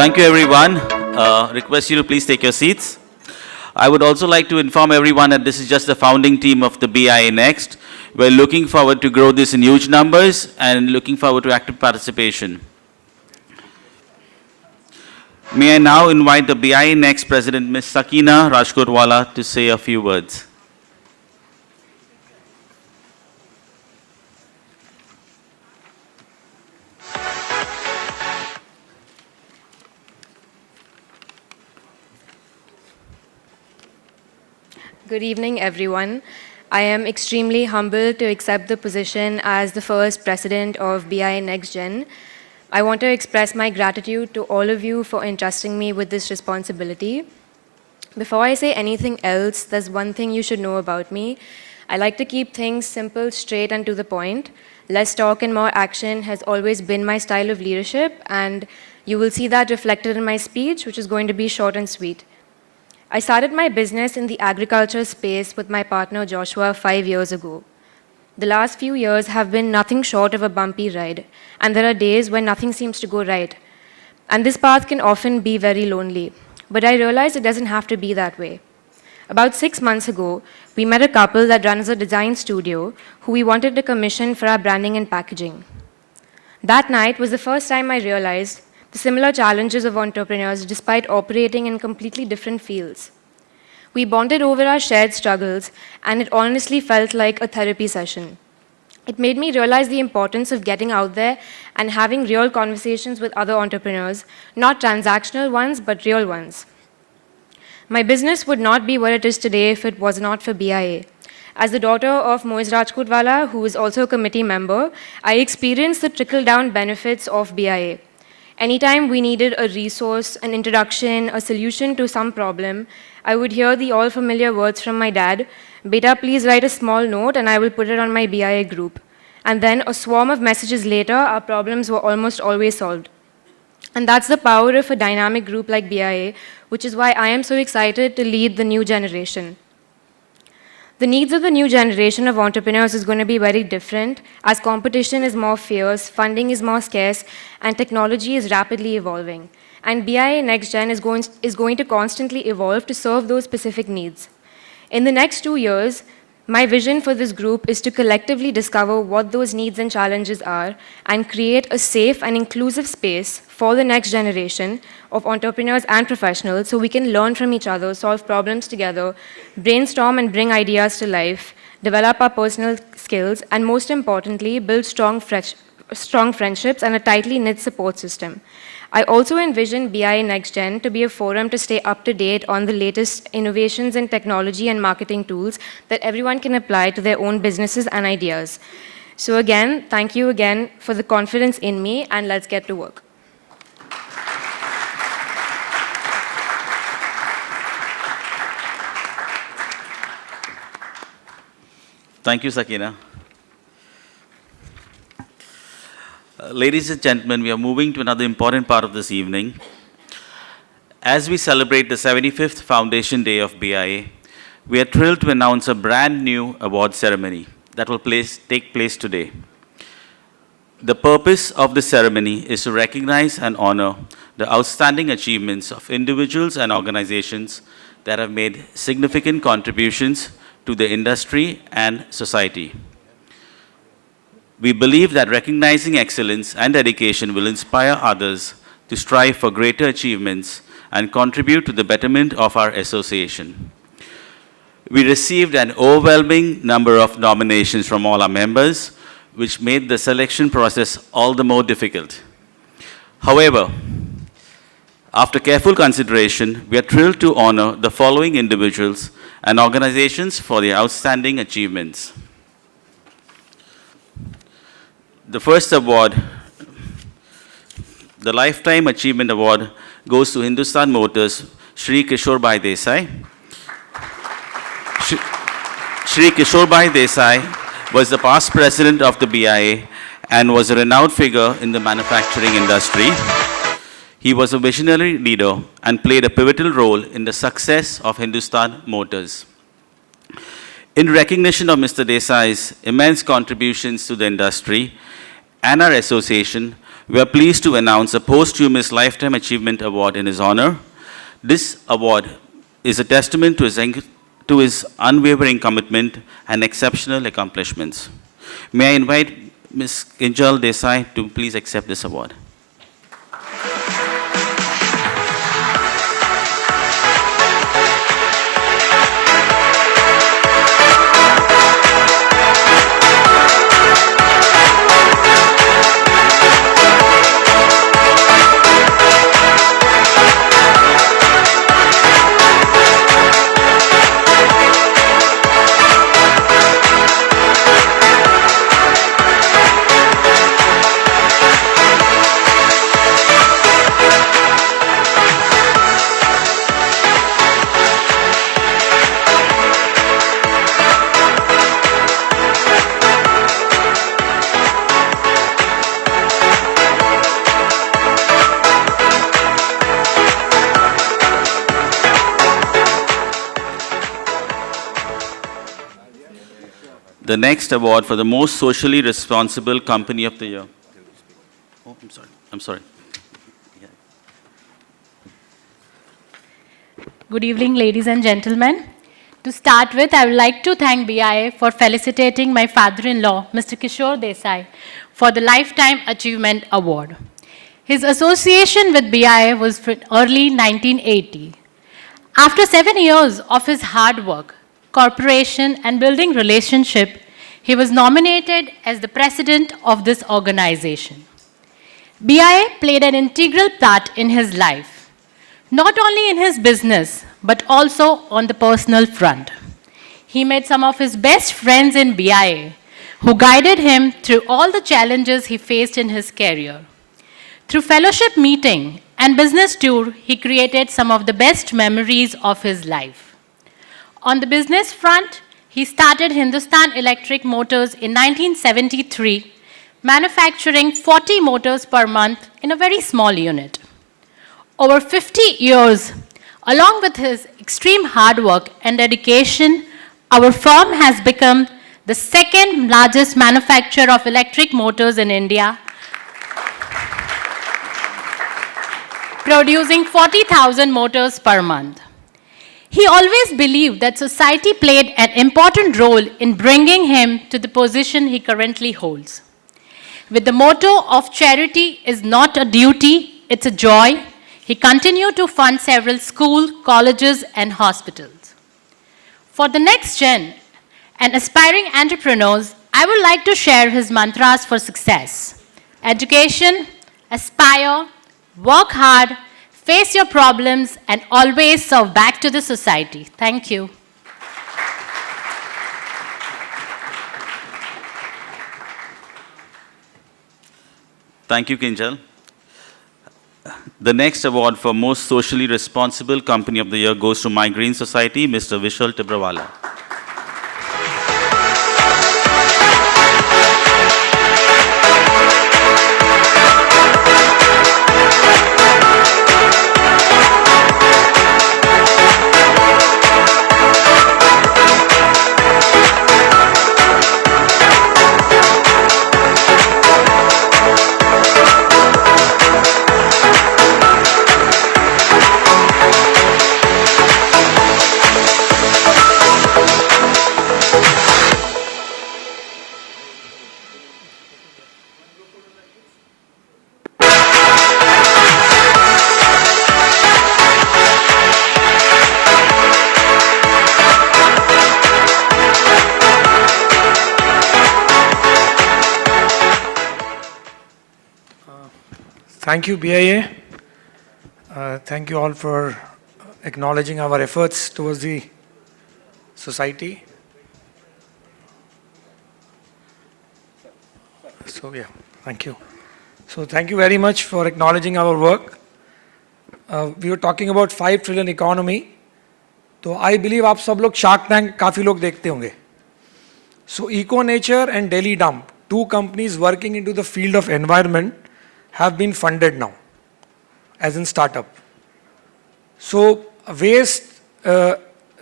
Thank you, everyone. Request you to please take your seats. I would also like to inform everyone that this is just the founding team of the BIA Next. We're looking forward to grow this in huge numbers and looking forward to active participation. May I now invite the BIA Next President, Ms. Sakina Rajkotwala, to say a few words. Good evening, everyone. I am extremely humbled to accept the position as the first president of BI Next Gen. I want to express my gratitude to all of you for entrusting me with this responsibility. Before I say anything else, there's one thing you should know about me. I like to keep things simple, straight, and to the point. Less talk and more action has always been my style of leadership, and you will see that reflected in my speech, which is going to be short and sweet. I started my business in the agriculture space with my partner Joshua 5 years ago. The last few years have been nothing short of a bumpy ride, and there are days when nothing seems to go right. And this path can often be very lonely, but I realized it doesn't have to be that way. About 6 months ago, we met a couple that runs a design studio who we wanted to commission for our branding and packaging. That night was the first time I realized the similar challenges of entrepreneurs despite operating in completely different fields. We bonded over our shared struggles, and it honestly felt like a therapy session. It made me realize the importance of getting out there and having real conversations with other entrepreneurs, not transactional ones, but real ones. My business would not be what it is today if it was not for BIA. As the daughter of Moez Rajkotwala, who is also a committee member, I experienced the trickle-down benefits of BIA. Anytime we needed a resource, an introduction, a solution to some problem, I would hear the all-familiar words from my dad, "Beta, please write a small note and I will put it on my BIA group." And then a swarm of messages later, our problems were almost always solved. And that's the power of a dynamic group like BIA, which is why I am so excited to lead the new generation. The needs of the new generation of entrepreneurs is going to be very different as competition is more fierce, funding is more scarce, and technology is rapidly evolving. And BIA Next Gen is going to constantly evolve to serve those specific needs. In the next 2 years, my vision for this group is to collectively discover what those needs and challenges are and create a safe and inclusive space for the next generation of entrepreneurs and professionals so we can learn from each other, solve problems together, brainstorm and bring ideas to life, develop our personal skills, and most importantly, build strong friendships and a tightly knit support system. I also envision BI Next Gen to be a forum to stay up to date on the latest innovations in technology and marketing tools that everyone can apply to their own businesses and ideas. So again, thank you again for the confidence in me, and let's get to work. Thank you, Sakina. Ladies and gentlemen, we are moving to another important part of this evening. As we celebrate the 75th Foundation Day of BIA, we are thrilled to announce a brand new award ceremony that will take place today. The purpose of the ceremony is to recognize and honor the outstanding achievements of individuals and organizations that have made significant contributions to the industry and society. We believe that recognizing excellence and dedication will inspire others to strive for greater achievements and contribute to the betterment of our association. We received an overwhelming number of nominations from all our members, which made the selection process all the more difficult. However, after careful consideration, we are thrilled to honor the following individuals and organizations for their outstanding achievements. The first award, the Lifetime Achievement Award, goes to Hindustan Motors, Shri Kishorbai Desai. Shri Kishorbai Desai was the past president of the BIA and was a renowned figure in the manufacturing industry. He was a visionary leader and played a pivotal role in the success of Hindustan Motors. In recognition of Mr. Desai's immense contributions to the industry and our association, we are pleased to announce a posthumous Lifetime Achievement Award in his honor. This award is a testament to to his unwavering commitment and exceptional accomplishments. May I invite Ms. Kinjal Desai to please accept this award. The next award for the most socially responsible company of the year. Oh, I'm sorry. I'm sorry. Good evening, ladies and gentlemen. To start with, I would like to thank BIA for felicitating my father-in-law, Mr. Kishore Desai, for the Lifetime Achievement Award. His association with BIA was from early 1980. After 7 years of his hard work, cooperation, and building relationship, he was nominated as the president of this organization. BIA played an integral part in his life, not only in his business, but also on the personal front. He made some of his best friends in BIA, who guided him through all the challenges he faced in his career. Through fellowship meeting and business tour, he created some of the best memories of his life. On the business front, he started Hindustan Electric Motors in 1973, manufacturing 40 motors per month in a very small unit. Over 50 years, along with his extreme hard work and dedication, our firm has become the second largest manufacturer of electric motors in India, producing 40,000 motors per month. He always believed that society played an important role in bringing him to the position he currently holds. With the motto of charity is not a duty, it's a joy, he continued to fund several schools, colleges, and hospitals. For the next gen and aspiring entrepreneurs, I would like to share his mantras for success. Education, aspire, work hard, face your problems, and always serve back to the society. Thank you. Thank you, Kinjal. The next award for most socially responsible company of the year goes to My Green Society, Mr. Vishal Tibrawala. Thank you, BIA. Thank you all for acknowledging our efforts towards the society. So, yeah, thank you. So, thank you very much for acknowledging our work. We were talking about 5 trillion economy. So, I believe आप सब लोग Shark Tank काफी लोग देखते होंगे. So, Eco Nature and Delhi Dump, 2 companies working into the field of environment, have been funded now, as in startup. So waste,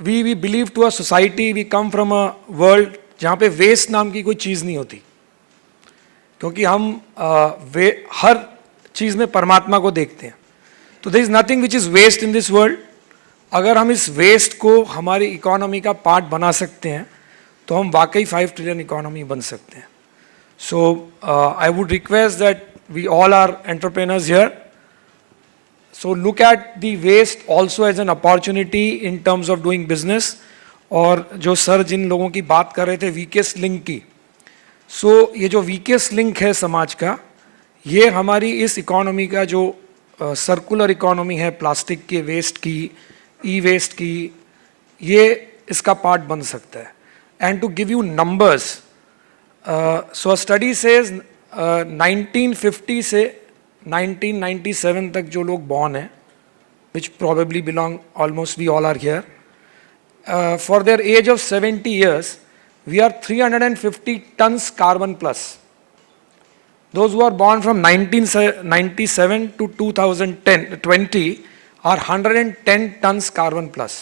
we believe to a society, we come from a world जहाँ पे waste नाम की कोई चीज़ नहीं होती, क्योंकि हम हर चीज़ में परमात्मा को देखते हैं. So there is nothing which is waste in this world. अगर हम इस वेस्ट को हमारी इकोनॉमी का पार्ट बना सकते हैं तो हम वाकई 5 ट्रिलियन इकोनॉमी बन सकते हैं. So I would request that we all are entrepreneurs here. So look at the waste also as an opportunity in terms of doing business. और जो सर जिन लोगों की बात कर रहे थे वीकेस्ट लिंक की, सो ये जो वीकेस्ट लिंक है समाज का, ये हमारी इस इकोनॉमी का जो सर्कुलर इकोनॉमी है, प्लास्टिक के वेस्ट की, ई वेस्ट की, ये इसका पार्ट बन सकता है. And to give you numbers, so study says 1950 से 1997 तक जो लोग बॉर्न हैं, which probably belong, almost we all are here, for their age of 70 years, we are 350 tons carbon plus. Those who are born from 1997 to 2020 are 110 tons carbon plus.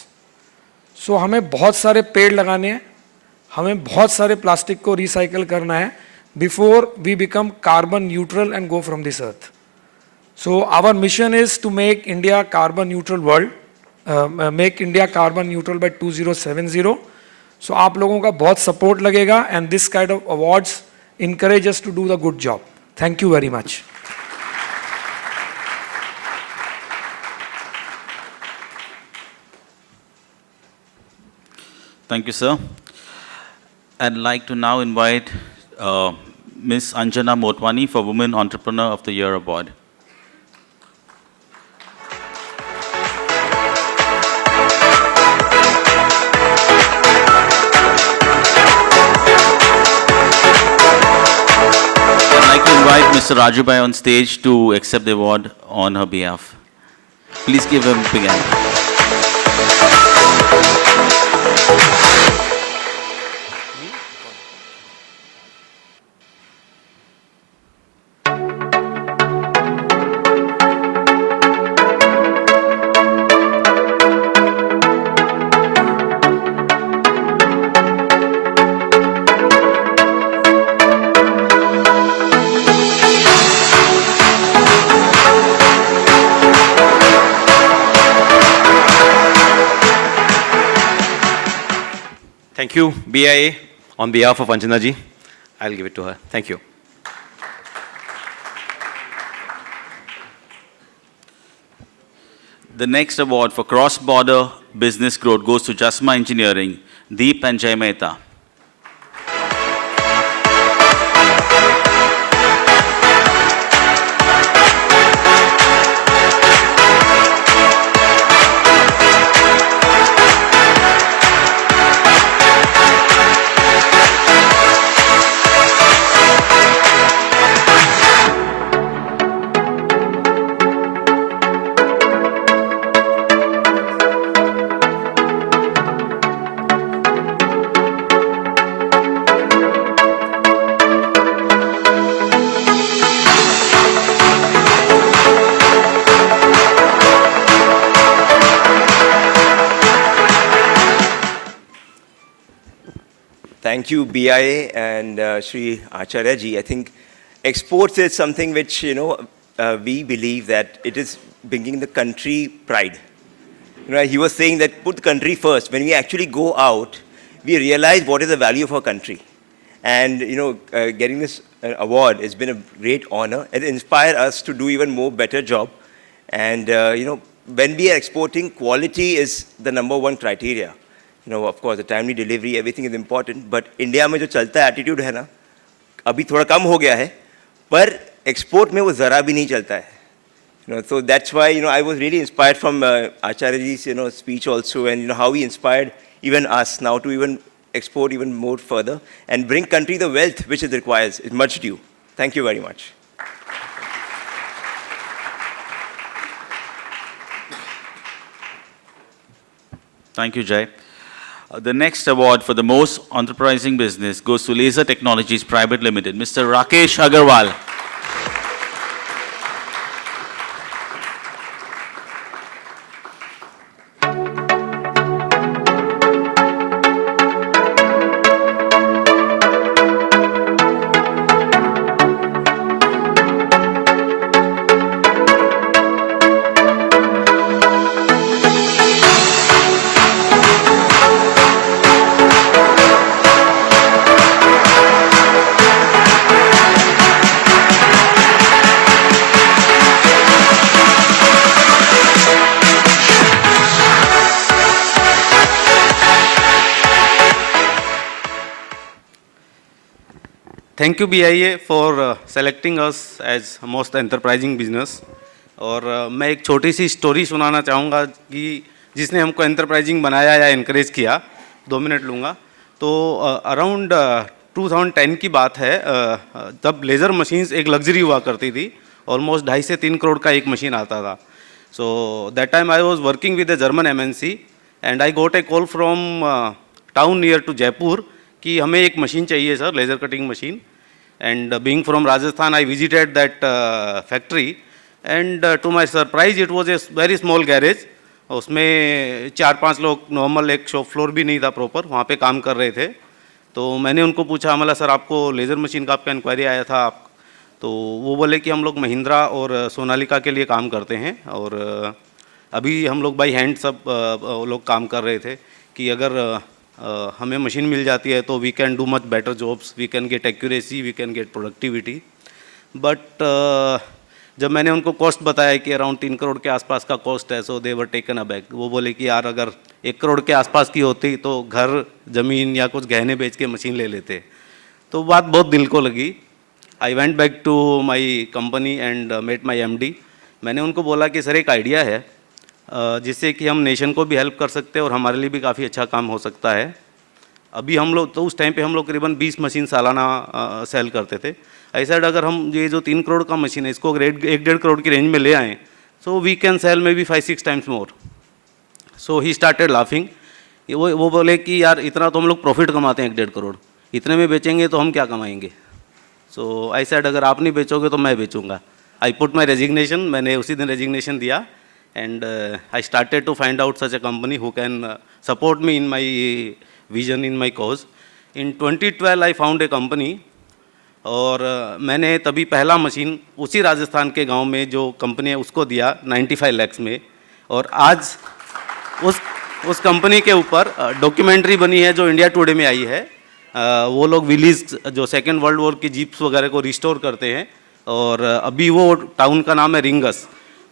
So हमें बहुत सारे पेड़ लगाने हैं, हमें बहुत सारे प्लास्टिक को रिसाइकल करना है before we become carbon neutral and go from this earth. So our mission is to make India carbon neutral world. Make India carbon neutral by 2070. So आप लोगों का बहुत support लगेगा and this kind of awards encourage us to do the good job. Thank you very much. Thank you, sir. I'd like to now invite Ms. Anjana Motwani for Women Entrepreneur of the Year Award. Invite Mr. Rajubai on stage to accept the award on her behalf. Please give him a big hand. Thank you, BIA. On behalf of Anjana ji, I'll give it to her. Thank you. The next award for cross-border business growth goes to Jasma Engineering, Deep and Jay Mehta. Thank you, BIA and Sri Acharya ji. I think exports is something which, we believe that it is bringing the country pride. He was saying that put the country first. When we actually go out, we realize what is the value of our country. And, getting this award has been a great honor. It inspired us to do even more better job. And, when we are exporting, quality is the #1 criteria. Of course, the timely delivery, everything is important. But India में जो चलता है attitude है ना, अभी थोड़ा कम हो गया है, पर export में वो ज़रा भी नहीं चलता है. So that's why, I was really inspired from Acharya ji's, speech also, and how he inspired even us now to even export even more further and bring country the wealth which it requires. It's much due. Thank you very much. Thank you, Jay. The next award for the most enterprising business goes to Laser Technologies Private Limited, Mr. Rakesh Agarwal. Thank you BIA for selecting us as most enterprising business. और मैं एक छोटी सी story सुनाना चाहूँगा कि जिसने हमको enterprising बनाया या इनकरेज किया. 2 मिनट लूँगा. तो अराउंड 2010 की बात है, तब लेज़र मशीन्स एक लग्जरी हुआ करती थी. ऑलमोस्ट 2.5 से 3 करोड़ का एक मशीन आता था. So that time I was working with the German MNC and I got a call from town near to Jaipur कि हमें एक मशीन चाहिए sir, laser cutting machine. And being from Rajasthan I visited that factory and to my surprise it was a very small garage. उसमें 4-5 लोग, normal एक shop floor भी नहीं था प्रॉपर, वहाँ पे काम कर रहे थे. तो मैंने उनको पूछा, मतलब सर आपको लेज़र मशीन का आपका इंक्वायरी आया था आप, तो वो बोले कि हम लोग महिंद्रा और सोनालिका के लिए काम करते हैं और अभी हम लोग बाई हैंड सब लोग काम कर रहे थे कि अगर हमें मशीन मिल जाती है तो we can do much better jobs, we can get accuracy, we can get productivity. But जब मैंने उनको कॉस्ट बताया कि अराउंड 3 करोड़ के आसपास का कॉस्ट है, सो दे वर टेकन अबैक. वो बोले कि यार अगर 1 करोड़ के आसपास की होती तो घर, ज़मीन या कुछ गहने बेच के मशीन ले लेते. तो बात बहुत दिल को लगी. I went back to my company and met my MD. मैंने उनको बोला कि सर एक आइडिया है जिससे कि हम नेशन को भी हेल्प कर सकते हैं और हमारे लिए भी काफ़ी अच्छा काम हो सकता है. अभी हम लोग तो उस टाइम पे हम लोग करीबन 20 मशीन सालाना सेल करते थे. ऐसा अगर हम ये जो 3 करोड़ का मशीन है इसको अगर 1-1.5 करोड़ की रेंज में ले आएँ so we can sell maybe 5-6 times more. So he started laughing. वो बोले कि यार इतना तो हम लोग प्रॉफिट कमाते हैं 1-1.5 करोड़, इतने में बेचेंगे तो हम क्या कमाएंगे. सो आई सेड अगर आप नहीं बेचोगे तो मैं बेचूंगा. I put my resignation. मैंने उसी दिन रेजिग्नेशन दिया and I started to find out such a company who can support me in my vision, in my cause. In 2012 I found a company और मैंने तभी पहला मशीन उसी राजस्थान के गांव में जो कंपनी है उसको दिया 95 lakhs में. और आज उस कंपनी के ऊपर डॉक्यूमेंट्री बनी है जो इंडिया टुडे में आई है. वो लोग विलीज जो सेकेंड वर्ल्ड वॉर की जीप्स वगैरह को रिस्टोर करते हैं और अभी वो टाउन का नाम है रिंगस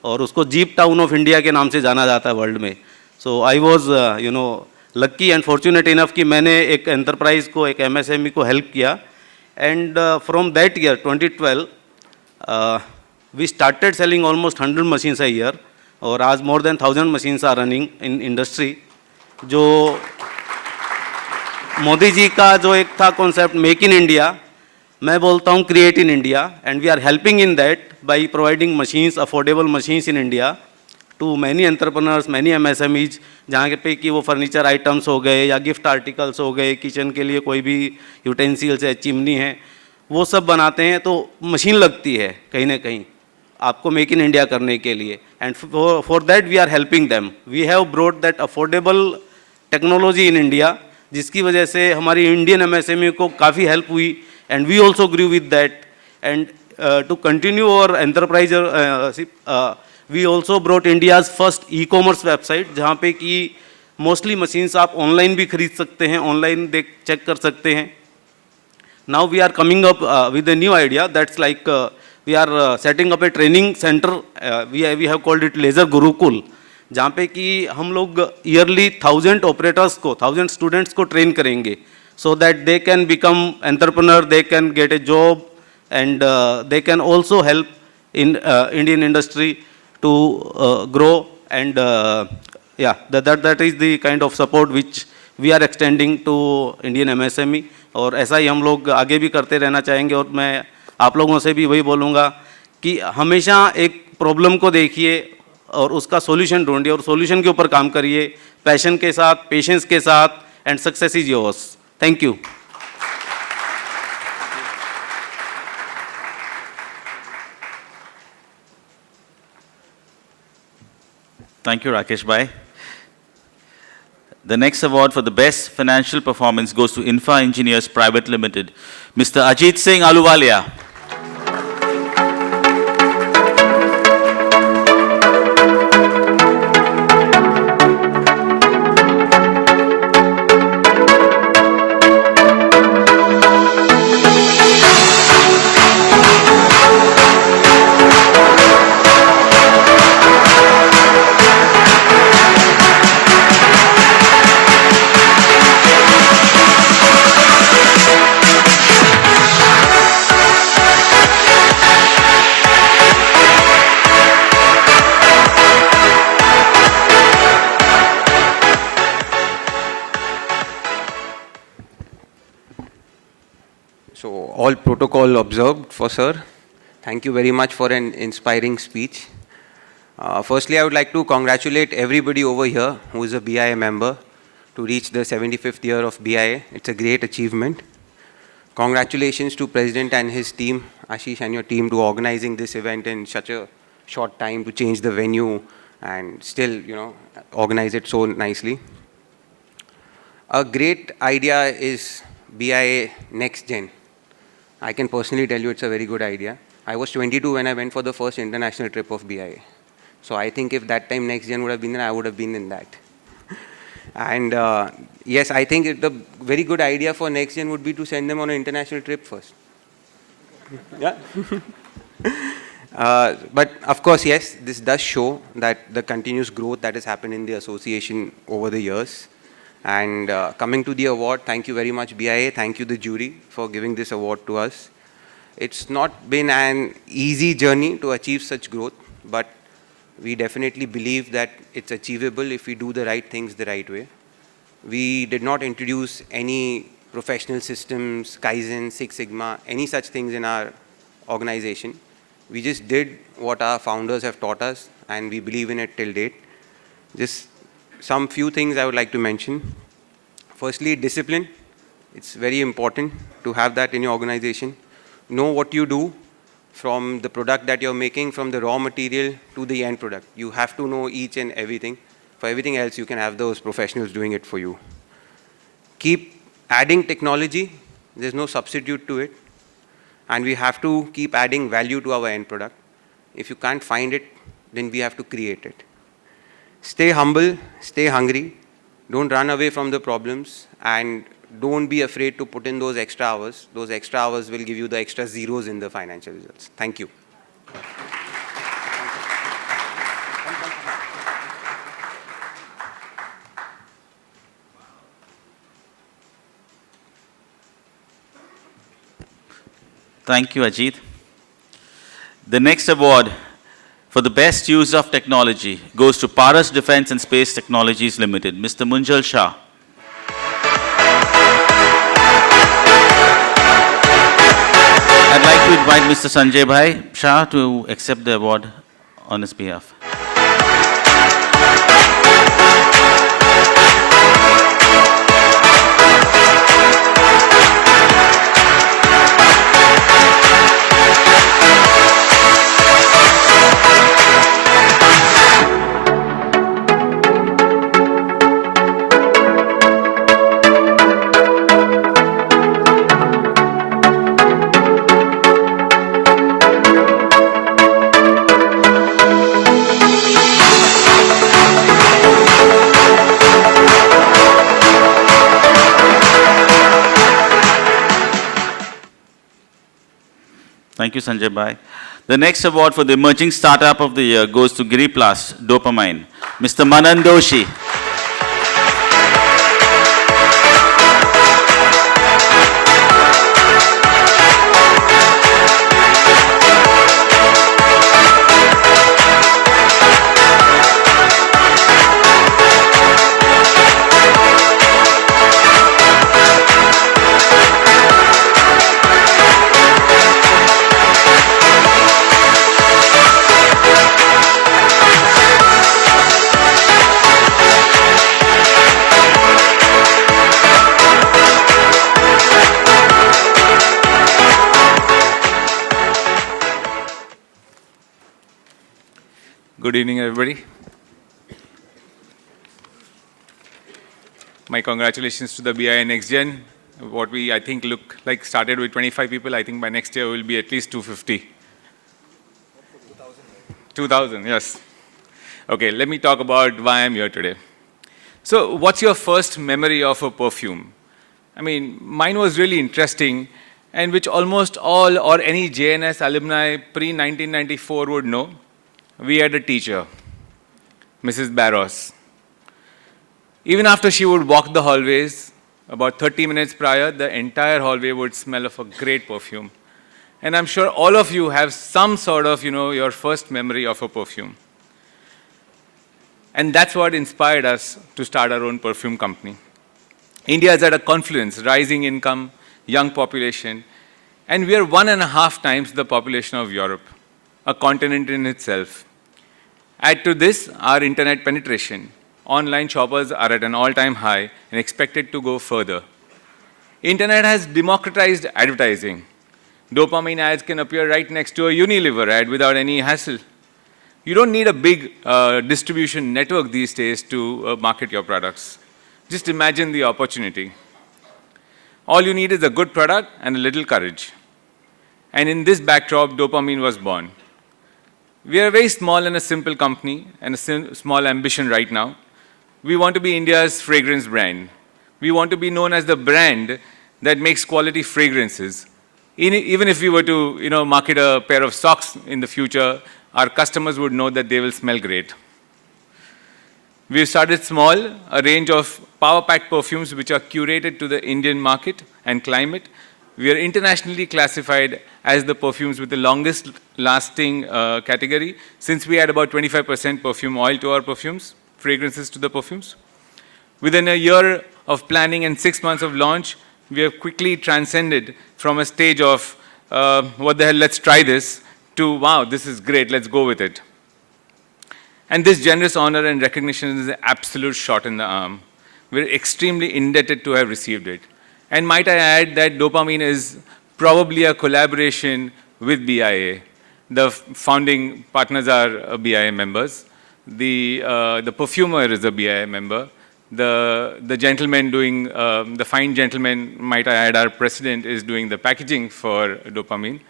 और उसको जीप टाउन ऑफ इंडिया के नाम से जाना जाता है वर्ल्ड में. So I was lucky and fortunate enough कि मैंने एक एंटरप्राइज को, एक MSME को हेल्प किया. And from that year 2012 we started selling almost 100 machines a year और आज more than 1000 machines are running in industry. जो मोदी जी का जो एक था कॉन्सेप्ट मेक इन इंडिया, मैं बोलता हूँ create in India. And we are helping in that by providing machines, affordable machines in India to many entrepreneurs, many MSMEs, जहाँ पे कि वो फर्नीचर आइटम्स हो गए या गिफ्ट आर्टिकल्स हो गए, किचन के लिए कोई भी यूटेंसिल्स है, चिमनी है, वो सब बनाते हैं. तो मशीन लगती है कहीं ना कहीं आपको मेक इन इंडिया करने के लिए. And for that we are helping them. We have brought that affordable technology in India, जिसकी वजह से हमारी इंडियन MSME को काफ़ी हेल्प हुई. And we also grew with that. And to continue और enterprise we also brought India's first e-commerce website, जहाँ पे कि मोस्टली मशीन्स आप ऑनलाइन भी खरीद सकते हैं, ऑनलाइन देख चेक कर सकते हैं. Now we are coming up with a new idea that's like we are setting up a training centre. We have called it laser Gurukul, जहाँ पे कि हम लोग ईयरली 1000 ऑपरेटर्स को, 1000 स्टूडेंट्स को ट्रेन करेंगे so that they can become entrepreneur, they can get A job and they can also help in Indian industry to grow. And yeah, that is the kind of support which we are extending to Indian MSME. और ऐसा ही हम लोग आगे भी करते रहना चाहेंगे. और मैं आप लोगों से भी वही बोलूँगा कि हमेशा एक प्रॉब्लम को देखिए और उसका सॉल्यूशन ढूंढिए और सॉल्यूशन के ऊपर काम करिए पैशन के साथ, पेशेंस के साथ. And success is yours. Thank you. Thank you, Rakesh Bhai. The next award for the best financial performance goes to Infra Engineers Private Limited, Mr. Ajit Singh Aluwalia. So all protocol observed for sir. Thank you very much for an inspiring speech. Firstly, I would like to congratulate everybody over here who is a BIA member to reach the 75th year of BIA. It's a great achievement. Congratulations to President and his team, Ashish and your team, to organizing this event in such a short time to change the venue and still, organize it so nicely. A great idea is BIA Next Gen. I can personally tell you it's a very good idea. I was 22 when I went for the first international trip of BIA. So I think if that time Next Gen would have been there, I would have been in that. And yes, I think the very good idea for Next Gen would be to send them on an international trip first. Yeah. But of course, yes, this does show that the continuous growth that has happened in the association over the years. And coming to the award, thank you very much, BIA. Thank you, the jury, for giving this award to us. It's not been an easy journey to achieve such growth, but we definitely believe that it's achievable if we do the right things the right way. We did not introduce any professional systems, Kaizen, Six Sigma, any such things in our organization. We just did what our founders have taught us, and we believe in it till date. Just some few things I would like to mention. Firstly, discipline. It's very important to have that in your organization. Know what you do from the product that you're making, from the raw material to the end product. You have to know each and everything. For everything else, you can have those professionals doing it for you. Keep adding technology. There's no substitute to it. And we have to keep adding value to our end product. If you can't find it, then we have to create it. Stay humble, stay hungry. Don't run away from the problems, and don't be afraid to put in those extra hours. Those extra hours will give you the extra zeros in the financial results. Thank you. Thank you, Ajit. The next award for the best use of technology goes to Paras Defense and Space Technologies Limited, Mr. Munjal Shah. I'd like to invite Mr. Sanjay Bhai Shah to accept the award on his behalf. Thank you, Sanjay Bhai. The next award for the Emerging Startup of the Year goes to Giriplast Dopamine, Mr. Manan Doshi. Good evening, everybody. My congratulations to the BIA Next Gen. What we, I think, look like started with 25 people. I think by next year will be at least 250. 2,000, yes. Okay, let me talk about why I'm here today. So what's your first memory of a perfume? I mean, mine was really interesting, and which almost all or any JNS alumni pre-1994 would know. We had a teacher, Mrs. Barros. Even after she would walk the hallways, about 30 minutes prior, the entire hallway would smell of a great perfume. And I'm sure all of you have some sort of, your first memory of a perfume. And that's what inspired us to start our own perfume company. India is at a confluence, rising income, young population, And we are 1.5 times the population of Europe, a continent in itself. Add to this our internet penetration. Online shoppers are at an all-time high and expected to go further. Internet has democratized advertising. Dopamine ads can appear right next to a Unilever ad without any hassle. You don't need a big distribution network these days to market your products. Just imagine the opportunity. All you need is a good product and a little courage. And in this backdrop, Dopamine was born. We are a very small and a simple company and a small ambition right now. We want to be India's fragrance brand. We want to be known as the brand that makes quality fragrances. Even if we were to market a pair of socks in the future, our customers would know that they will smell great. We've started small, a range of power-packed perfumes which are curated to the Indian market and climate. We are internationally classified as the perfumes with the longest lasting category, since we add about 25% perfume oil to our perfumes, fragrances to the perfumes. Within a year of planning and 6 months of launch, we have quickly transcended from a stage of, what the hell, let's try this, to, wow, this is great, let's go with it. And this generous honor and recognition is an absolute shot in the arm. We're extremely indebted to have received it. And might I add that Dopamine is probably a collaboration with BIA. The founding partners are BIA members. The perfumer is a BIA member. The gentleman doing, the fine gentleman, might I add, our president, is doing the packaging for Dopamine.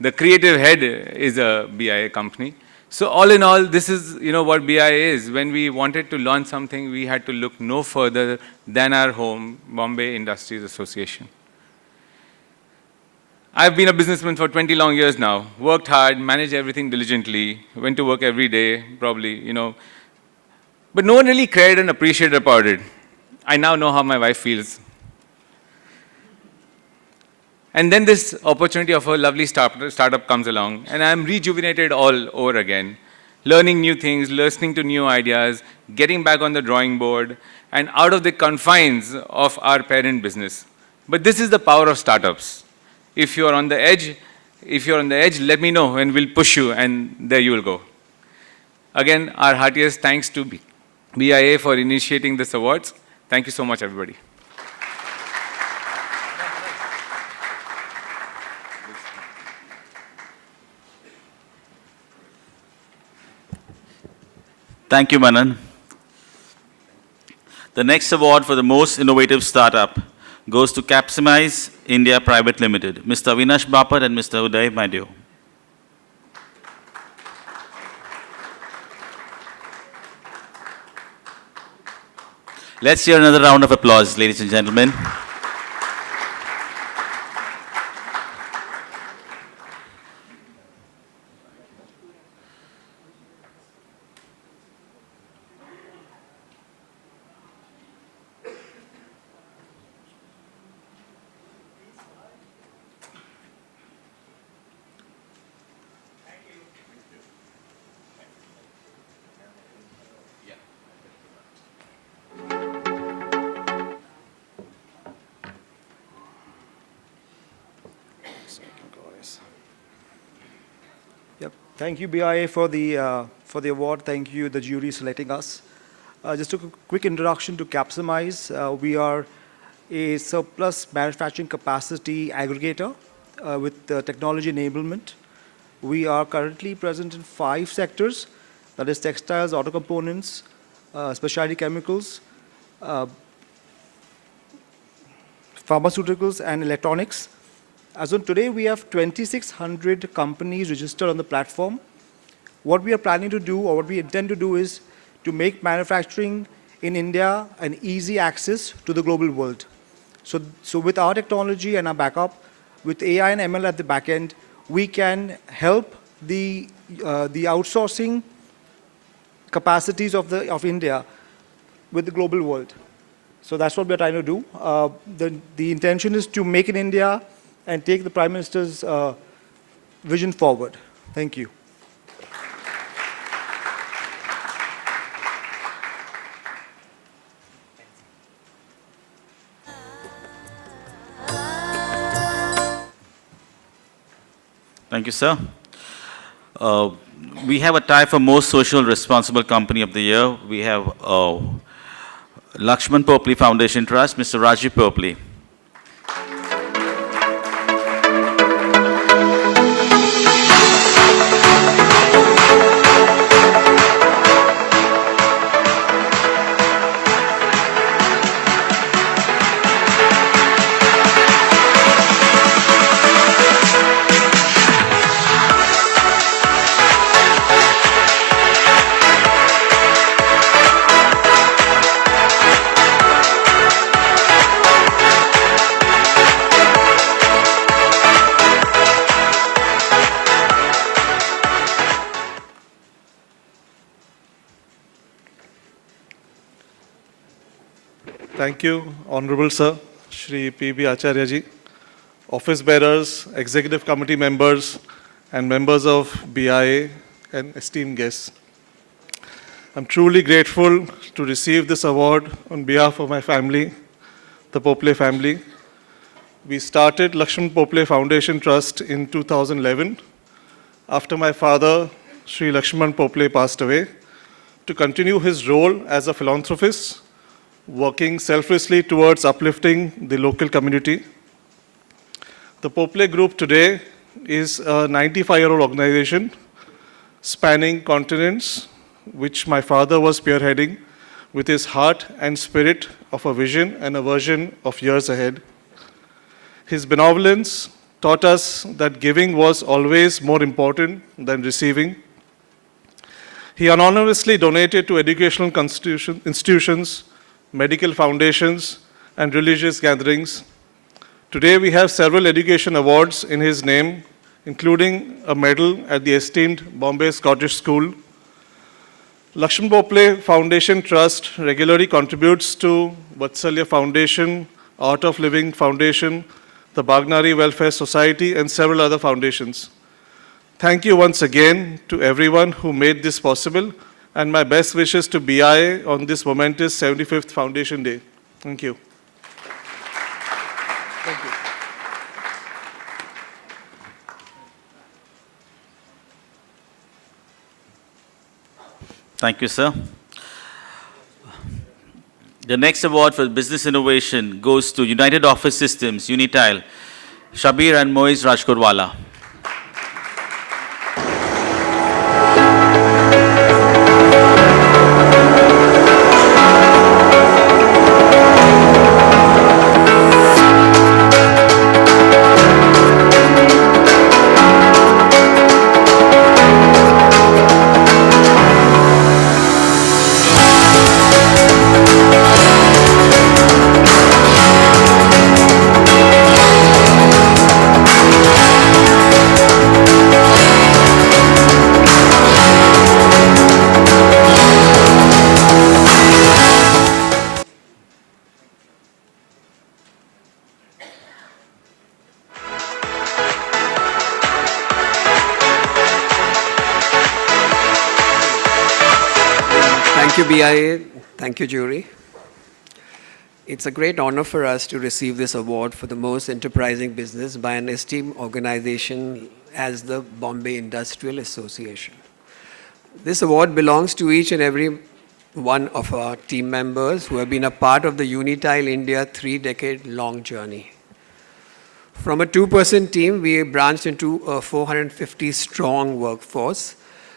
The creative head is a BIA company. So all in all, this is what BIA is. When we wanted to launch something, we had to look no further than our home, Bombay Industries Association. I've been a businessman for 20 long years now, worked hard, managed everything diligently, went to work every day, probably, But no one really cared and appreciated about it. I now know how my wife feels. And then this opportunity of a lovely startup comes along, and I'm rejuvenated all over again, learning new things, listening to new ideas, getting back on the drawing board, and out of the confines of our parent business. But this is the power of startups. If you're on the edge, let me know, and we'll push you, and there you will go. Again, our heartiest thanks to BIA for initiating this awards. Thank you so much, everybody. Thank you, Manan. The next award for the most innovative startup goes to Capsimize India Private Limited, Mr. Avinash Bapat and Mr. Uday Maideo. Let's hear another round of applause, ladies and gentlemen. Yep. Thank you, BIA, for the award. Thank you, the jury, selecting us. Just a quick introduction to Capsimize. We are a surplus manufacturing capacity aggregator with technology enablement. We are currently present in 5 sectors, that is textiles, auto components, specialty chemicals, pharmaceuticals, and electronics. As of today, we have 2,600 companies registered on the platform. What we are planning to do, or what we intend to do, is to make manufacturing in India an easy access to the global world. So with our technology and our backup, with AI and ML at the back end, we can help the outsourcing capacities of India with the global world. So that's what we're trying to do. The intention is to make in India and take the Prime Minister's vision forward. Thank you. Thank you, sir. Uh, we have a tie for most social responsible company of the year. We have Lakshman Popley Foundation Trust, Mr. Rajiv Popley. Thank you, Honorable Sir, Shri P.B. Acharya ji, office bearers, executive committee members, and members of BIA and esteemed guests. I'm truly grateful to receive this award on behalf of my family, the Popley family. We started Lakshman Popley Foundation Trust in 2011 after my father, Sri Lakshman Popley, passed away, to continue his role as a philanthropist, working selflessly towards uplifting the local community. The Popley Group today is a 95-year-old organization spanning continents, which my father was spearheading with his heart and spirit of a vision and a version of years ahead. His benevolence taught us that giving was always more important than receiving. He anonymously donated to educational institutions, medical foundations, and religious gatherings. Today, we have several education awards in his name, including a medal at the esteemed Bombay Scottish School. Lakshman Popley Foundation Trust regularly contributes to Vatsalya Foundation, Art of Living Foundation, the Bagnari Welfare Society, and several other foundations. Thank you once again to everyone who made this possible, and my best wishes to BIA on this momentous 75th Foundation Day. Thank you. Thank you. Thank you, sir. The next award for business innovation goes to United Office Systems, Unitile, Shabir and Moiz Rajkurwala. Thank you, BIA. Thank you, jury. It's a great honor for us to receive this award for the most enterprising business by an esteemed organization as the Bombay Industrial Association. This award belongs to each and every one of our team members who have been a part of the Unitile India 3-decade-long journey. From a 2-person team, we branched into a 450-strong workforce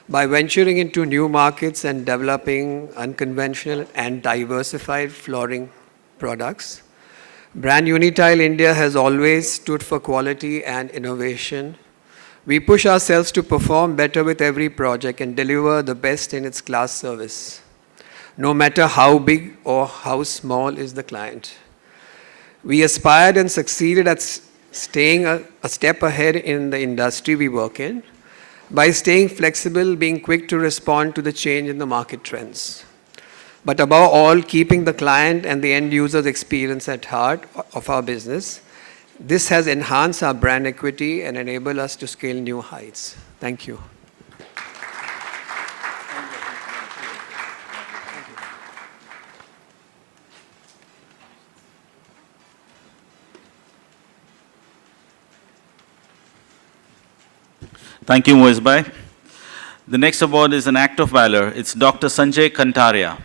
by venturing into new markets and developing unconventional and diversified flooring products. Brand Unitile India has always stood for quality and innovation. We push ourselves to perform better with every project and deliver the best in its class service, no matter how big or how small is the client. We aspired and succeeded at staying a step ahead in the industry we work in, by staying flexible, being quick to respond to the change in the market trends. But above all, keeping the client and the end user's experience at heart of our business. This has enhanced our brand equity and enabled us to scale new heights. Thank you. Thank you, Moez Bhai. The next award is an act of valor. It's Dr. Sanjay Kantaria.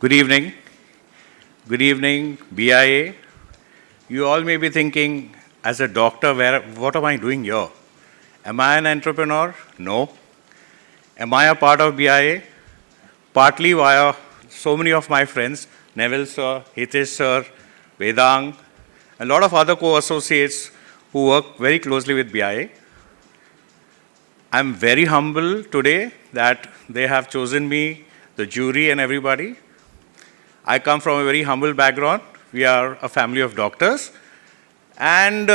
Good evening. Good evening, BIA. You all may be thinking, as a doctor, what am I doing here? Am I an entrepreneur? No. Am I a part of BIA? Partly via so many of my friends, Neville sir, Hitesh sir, Vedang, a lot of other co-associates who work very closely with BIA. I'm very humble today that they have chosen me, the jury and everybody. I come from a very humble background. We are a family of doctors. And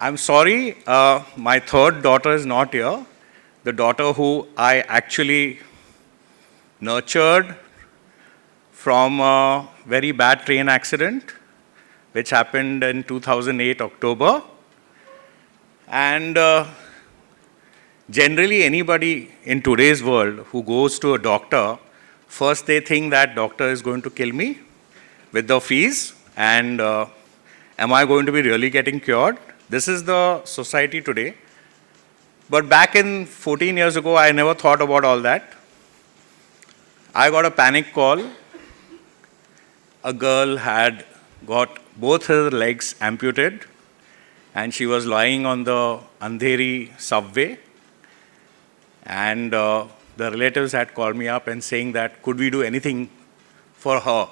I'm sorry, my third daughter is not here. The daughter who I actually nurtured from a very bad train accident, which happened in 2008, October. And generally, anybody in today's world who goes to a doctor, first they think that doctor is going to kill me with the fees, and am I going to be really getting cured? This is the society today. But back in 14 years ago, I never thought about all that. I got a panic call. A girl had got both her legs amputated, and she was lying on the Andheri subway. And the relatives had called me up and saying that, could we do anything for her?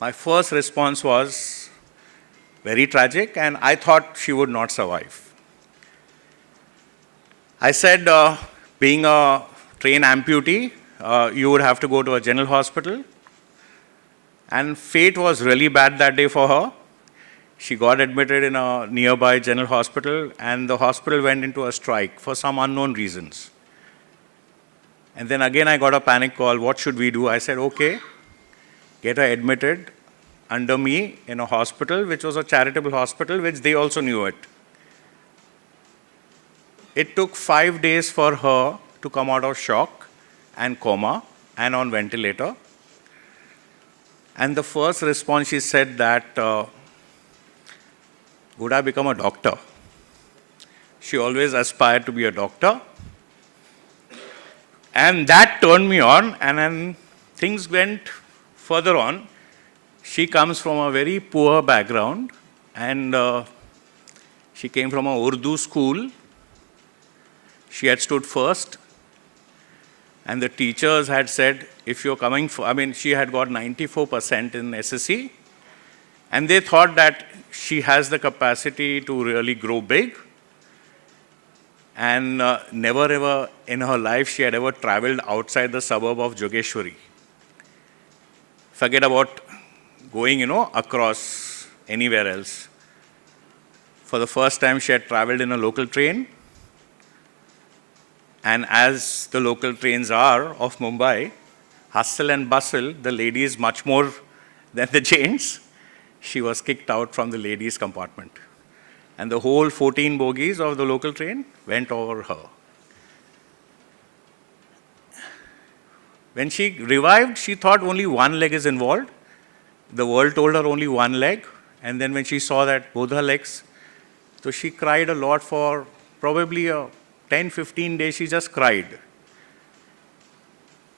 My first response was very tragic, and I thought she would not survive. I said, being a train amputee, you would have to go to a general hospital. And fate was really bad that day for her. She got admitted in a nearby general hospital, and the hospital went into a strike for some unknown reasons. And then again, I got a panic call. What should we do? I said, okay, get her admitted under me in a hospital, which was a charitable hospital, which they also knew it. It took 5 days for her to come out of shock and coma and on ventilator. And the first response, she said that, would I become a doctor? She always aspired to be a doctor. And that turned me on, and then things went further on. She comes from a very poor background, and she came from an Urdu school. She had stood first, and the teachers had said, if you're coming for, she had got 94% in SSC, and they thought that she has the capacity to really grow big. And never ever in her life she had ever traveled outside the suburb of Jogeshwari. Forget about going, across anywhere else. For the first time, she had traveled in a local train. And as the local trains are of Mumbai, hustle and bustle, the ladies much more than the gents, she was kicked out from the ladies' compartment. And the whole 14 bogies of the local train went over her. When she revived, she thought only one leg is involved. The world told her only one leg. And then when she saw that both her legs, so she cried a lot for probably 10, 15 days, she just cried.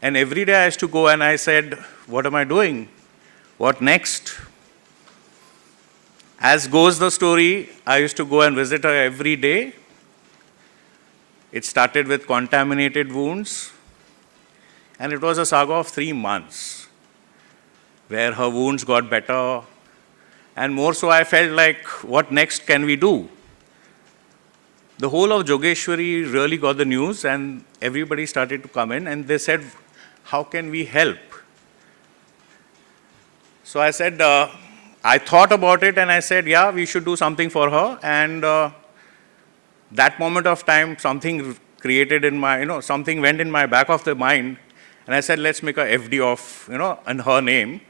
And every day I used to go and I said, what am I doing? What next? As goes the story, I used to go and visit her every day. It started with contaminated wounds. And it was a saga of 3 months where her wounds got better. And more so, I felt like, what next can we do? The whole of Jogeshwari really got the news, and everybody started to come in, and they said, how can we help? So I said, I thought about it, and I said, yeah, we should do something for her. And that moment of time, something created in my, something went in my back of the mind, and I said, let's make a FD of, in her name.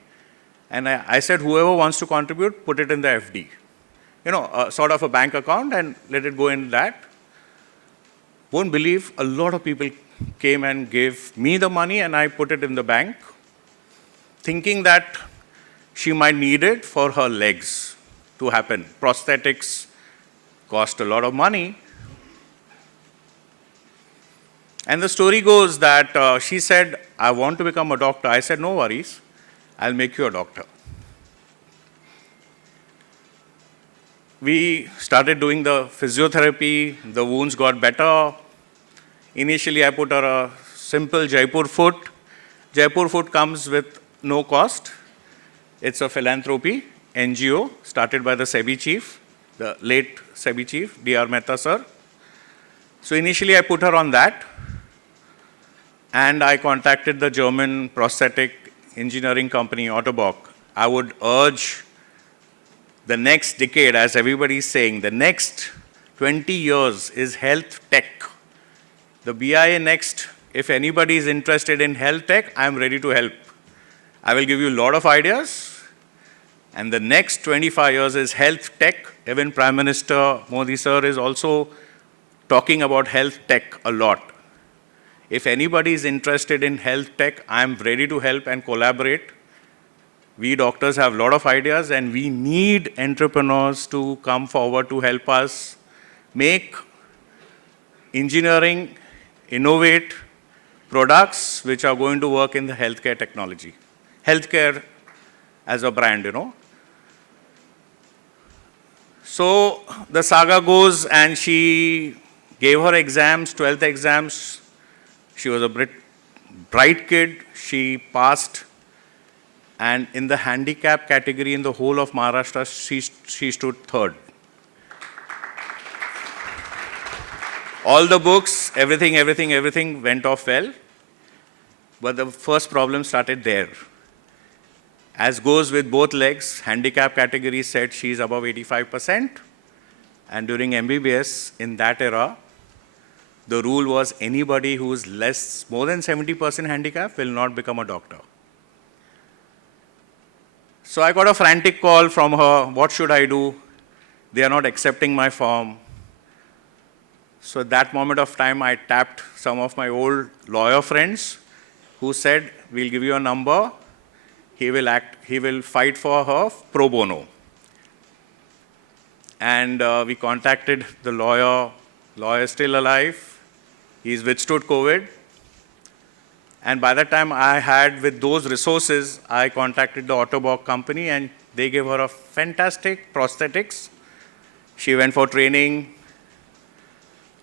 And I said, whoever wants to contribute, put it in the FD. Sort of a bank account, and let it go in that. Won't believe, a lot of people came and gave me the money, and I put it in the bank, thinking that she might need it for her legs to happen. Prosthetics cost a lot of money. And the story goes that she said, I want to become a doctor. I said, no worries, I'll make you a doctor. We started doing the physiotherapy, the wounds got better. Initially, I put her a simple Jaipur foot. Jaipur foot comes with no cost. It's a philanthropy, NGO, started by the SEBI chief, the late SEBI chief, D.R. Mehta sir. So initially, I put her on that. And I contacted the German prosthetic engineering company, Ottobock. I would urge the next decade, as everybody is saying, the next 20 years is health tech. The BIA next, if anybody is interested in health tech, I am ready to help. I will give you a lot of ideas. And the next 25 years is health tech. Even Prime Minister Modi sir is also talking about health tech a lot. If anybody is interested in health tech, I am ready to help and collaborate. We doctors have a lot of ideas, and we need entrepreneurs to come forward to help us make engineering, innovate products which are going to work in the healthcare technology. Healthcare as a brand, So the saga goes, and she gave her exams, 12th exams. She was a bright kid. She passed. And in the handicap category in the whole of Maharashtra, she stood third. All the books, everything went off well. But the first problem started there. As goes with both legs, handicap category said she's above 85%. And during MBBS, in that era, the rule was anybody who's more than 70% handicap will not become a doctor. So I got a frantic call from her, what should I do? They are not accepting my form. So at that moment of time, I tapped some of my old lawyer friends who said, we'll give you a number. He will fight for her pro bono. And we contacted the lawyer. Lawyer is still alive. He's withstood COVID. And by the time I had, with those resources, I contacted the Ottobock company, and they gave her a fantastic prosthetics. She went for training.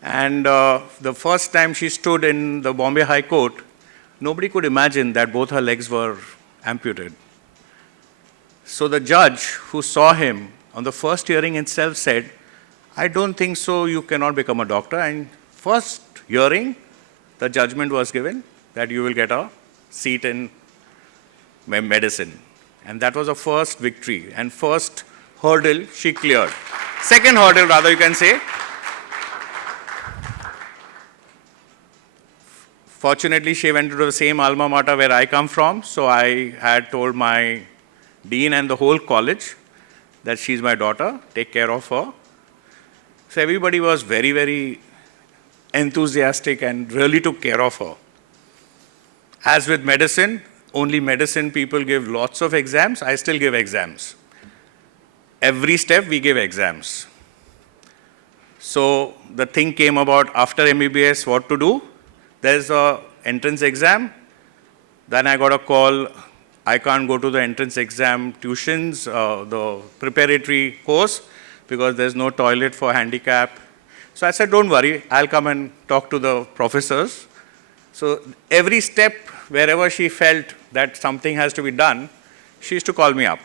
And the first time she stood in the Bombay High Court, nobody could imagine that both her legs were amputated. So the judge who saw him on the first hearing itself said, I don't think so, you cannot become a doctor. And first hearing, the judgment was given that you will get a seat in medicine. And that was the first victory. And first hurdle she cleared. Second hurdle, rather, you can say. Fortunately, she went to the same alma mater where I come from. So I had told my dean and the whole college that she's my daughter, take care of her. So everybody was very, very enthusiastic and really took care of her. As with medicine, only medicine people give lots of exams. I still give exams. Every step we give exams. So the thing came about after MBBS, what to do. There's an entrance exam. Then I got a call, I can't go to the entrance exam tuitions, the preparatory course, because there's no toilet for handicap. So I said, don't worry, I'll come and talk to the professors. So every step wherever she felt that something has to be done, she used to call me up.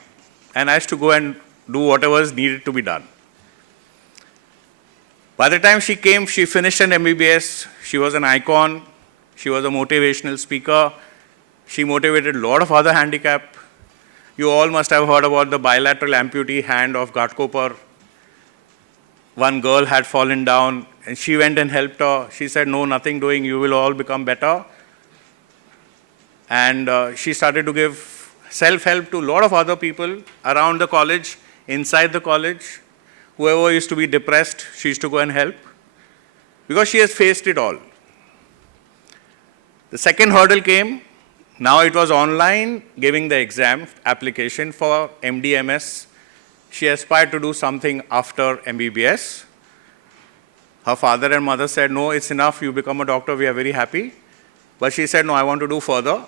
And I used to go and do whatever is needed to be done. By the time she came, she finished an MBBS. She was an icon. She was a motivational speaker. She motivated a lot of other handicapped. You all must have heard about the bilateral amputee hand of Ghatkopar. One girl had fallen down, and she went and helped her. She said, no, nothing doing, you will all become better. And she started to give self-help to a lot of other people around the college, inside the college. Whoever used to be depressed, she used to go and help, because she has faced it all. The second hurdle came. Now it was online, giving the exam application for MD/MS. She aspired to do something after MBBS. Her father and mother said, no, it's enough, you become a doctor, we are very happy. But she said, no, I want to do further.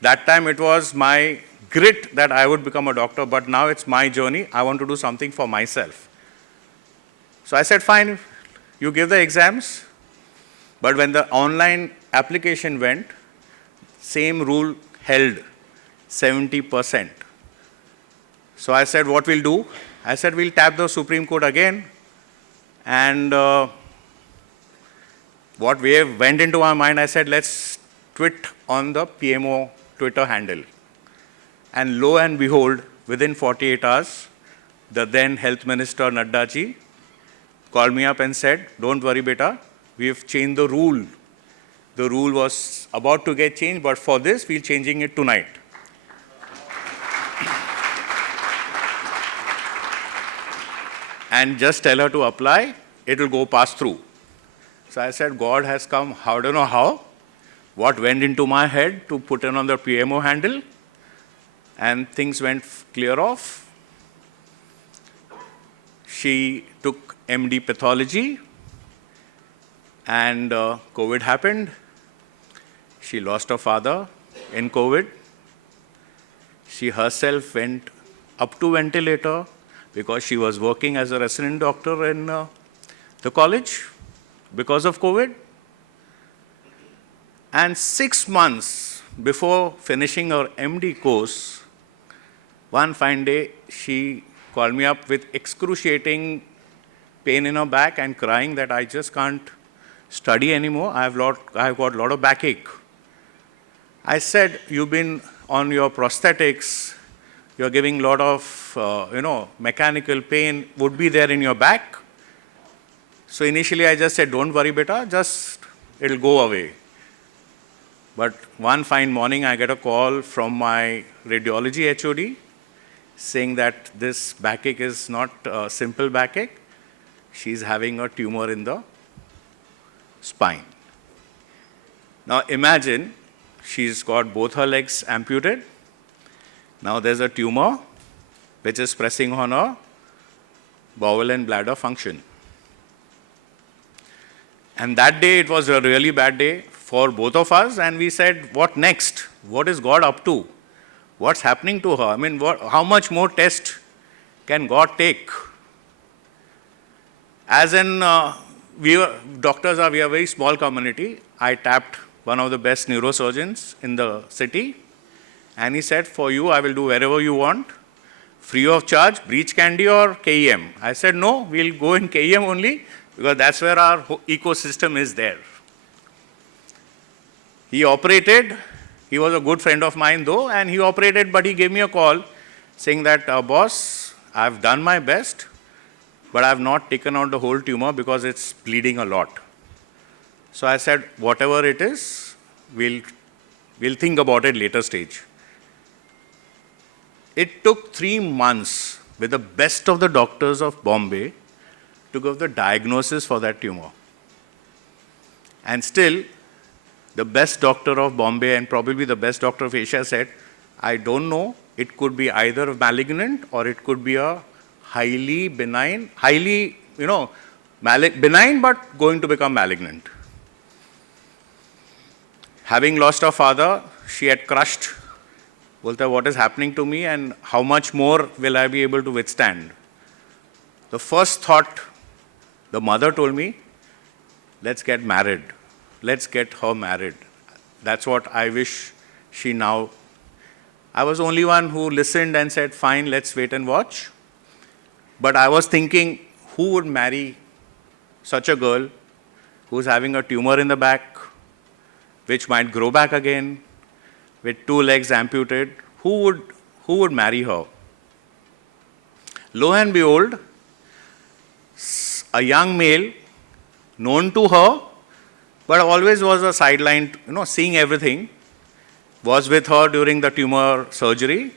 That time it was my grit that I would become a doctor, but now it's my journey, I want to do something for myself. So I said, fine, you give the exams. But when the online application went, same rule held, 70%. So I said, what we'll do? I said, we'll tap the Supreme Court again. And what went into my mind, I said, let's tweet on the PMO Twitter handle. And lo and behold, within 48 hours, the then Health Minister Nadda ji called me up and said, don't worry, beta, we've changed the rule. The rule was about to get changed, but for this, we're changing it tonight. And just tell her to apply, it will go pass through. So I said, God has come, I don't know how, what went into my head to put in on the PMO handle, and things went clear off. She took MD pathology, and COVID happened. She lost her father in COVID. She herself went up to ventilator because she was working as a resident doctor in the college because of COVID. And 6 months before finishing her MD course, one fine day, she called me up with excruciating pain in her back and crying that I just can't study anymore. I've got a lot of backache. I said, you've been on your prosthetics, you're giving a lot of, mechanical pain would be there in your back. So initially I just said, don't worry, beta, it'll go away. But one fine morning I get a call from my radiology HOD saying that this backache is not a simple backache. She's having a tumor in the spine. Now imagine she's got both her legs amputated. Now there's a tumor which is pressing on her bowel and bladder function. And that day, it was a really bad day for both of us, and we said, what next? What is God up to? What's happening to her? I mean, how much more test can God take? As in, we are a very small community. I tapped one of the best neurosurgeons in the city, and he said, for you, I will do wherever you want, free of charge, breech candy or KEM. I said, no, we'll go in KEM only, because that's where our ecosystem is there. He operated. He was a good friend of mine though, and he operated, but he gave me a call saying that, boss, I've done my best, but I've not taken out the whole tumor because it's bleeding a lot. So I said, whatever it is, we'll think about it later stage. It took 3 months with the best of the doctors of Bombay to give the diagnosis for that tumor. And still, the best doctor of Bombay and probably the best doctor of Asia said, I don't know, it could be either malignant or it could be a highly benign, benign but going to become malignant. Having lost her father, she had crushed, what is happening to me and how much more will I be able to withstand? The first thought, the mother told me, let's get married. Let's get her married. that's what I wish she now. I was the only one who listened and said, fine, let's wait and watch. But I was thinking, who would marry such a girl who's having a tumor in the back, which might grow back again, with 2 legs amputated? Who would marry her? Lo and behold, a young male known to her, but always was a sideline, seeing everything, was with her during the tumor surgery.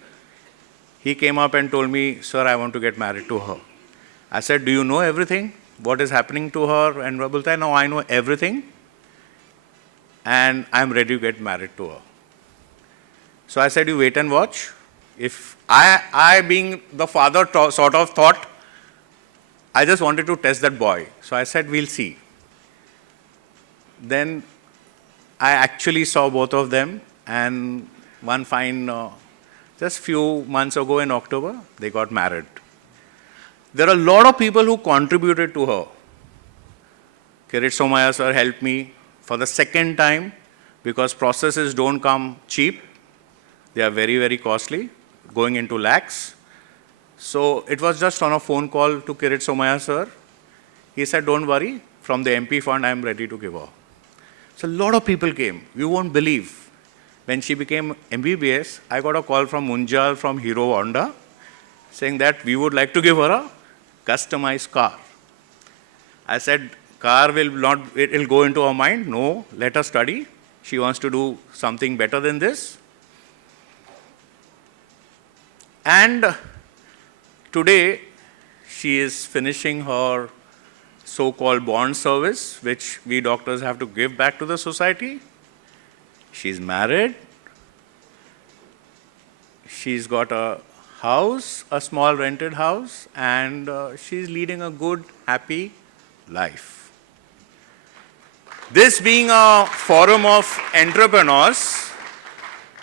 He came up and told me, sir, I want to get married to her. I said, do you know everything? What is happening to her? And Rabulta, no, I know everything. And I'm ready to get married to her. So I said, you wait and watch. If I being the father, sort of thought, I just wanted to test that boy. So I said, we'll see. Then I actually saw both of them, and one fine, just few months ago in October, they got married. There are a lot of people who contributed to her. Kirit Somaya sir helped me for the second time, because processes don't come cheap. They are very, very costly, going into lakhs. So it was just on a phone call to Kirit Somaya sir. He said, don't worry, from the MP fund, I am ready to give her. So a lot of people came. You won't believe. When she became MBBS, I got a call from Munjal, from Hero Honda, saying that we would like to give her a customized car. I said, car will not, it will go into her mind. No, let her study. She wants to do something better than this. And today, she is finishing her so-called bond service, which we doctors have to give back to the society. She's married. She's got a house, a small rented house, and she's leading a good, happy life. This being a forum of entrepreneurs,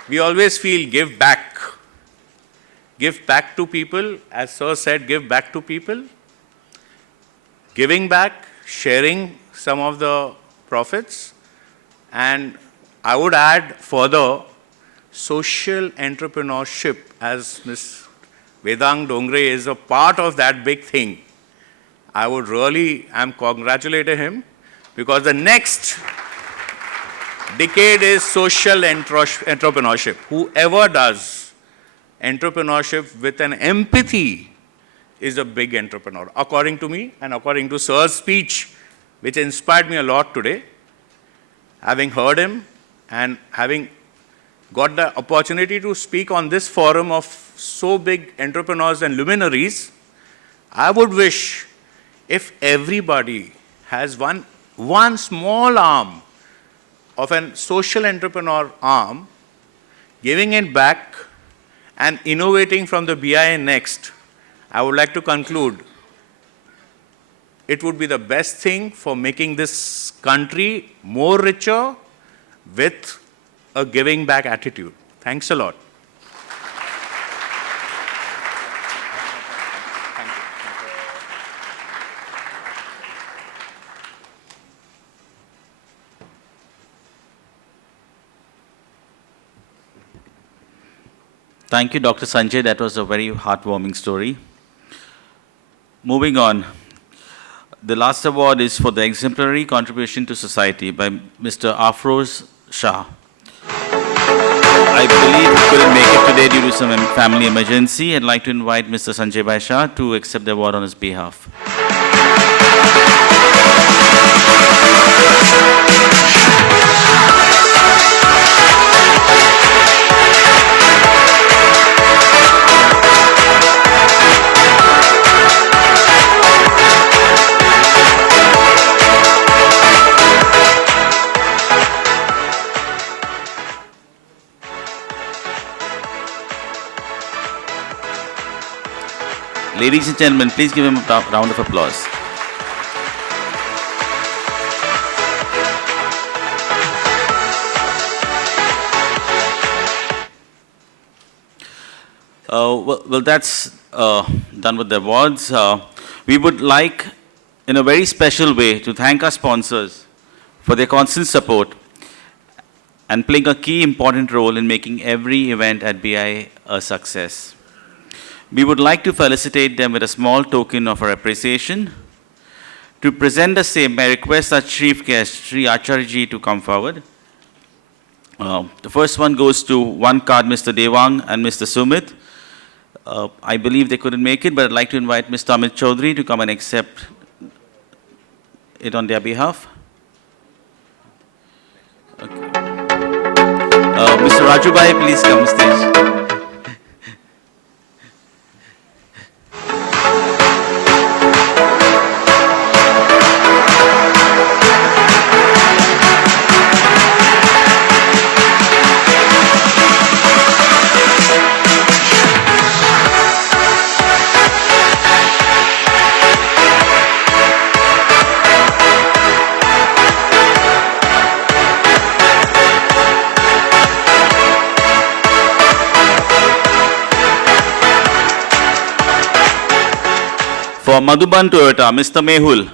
we always feel give back. Give back to people, as Sir said, give back to people. Giving back, sharing some of the profits, and I would add further, social entrepreneurship, as Ms. Vedang Dongre is a part of that big thing. I would really congratulate him, because the next decade is social entrepreneurship. Whoever does entrepreneurship with an empathy is a big entrepreneur, according to me and according to Sir's speech, which inspired me a lot today. Having heard him and having got the opportunity to speak on this forum of so big entrepreneurs and luminaries, I would wish if everybody has one small arm of a social entrepreneur arm, giving it back and innovating from the BIA next, I would like to conclude, it would be the best thing for making this country more richer with a giving back attitude. Thanks a lot. Thank you, Dr. Sanjay. That was a very heartwarming story. Moving on. The last award is for the exemplary contribution to society by Mr. Afroz Shah. I believe he couldn't make it today due to some family emergency. I'd like to invite Mr. Sanjay Bhai Shah to accept the award on his behalf. Ladies and gentlemen, please give him a round of applause. Well, that's done with the awards. We would like, in a very special way, to thank our sponsors for their constant support. and playing a key important role in making every event at BIA a success. We would like to felicitate them with a small token of our appreciation. To present the same, I request our chief guest, Sri Acharya to come forward. The first one goes to one card, Mr. Devang and Mr. Sumit. I believe they couldn't make it, but I'd like to invite Mr. Amit Chaudhary to come and accept it on their behalf. Okay. Mr. Raju please come stage. For Madhuban Toyota, Mr. Mehul.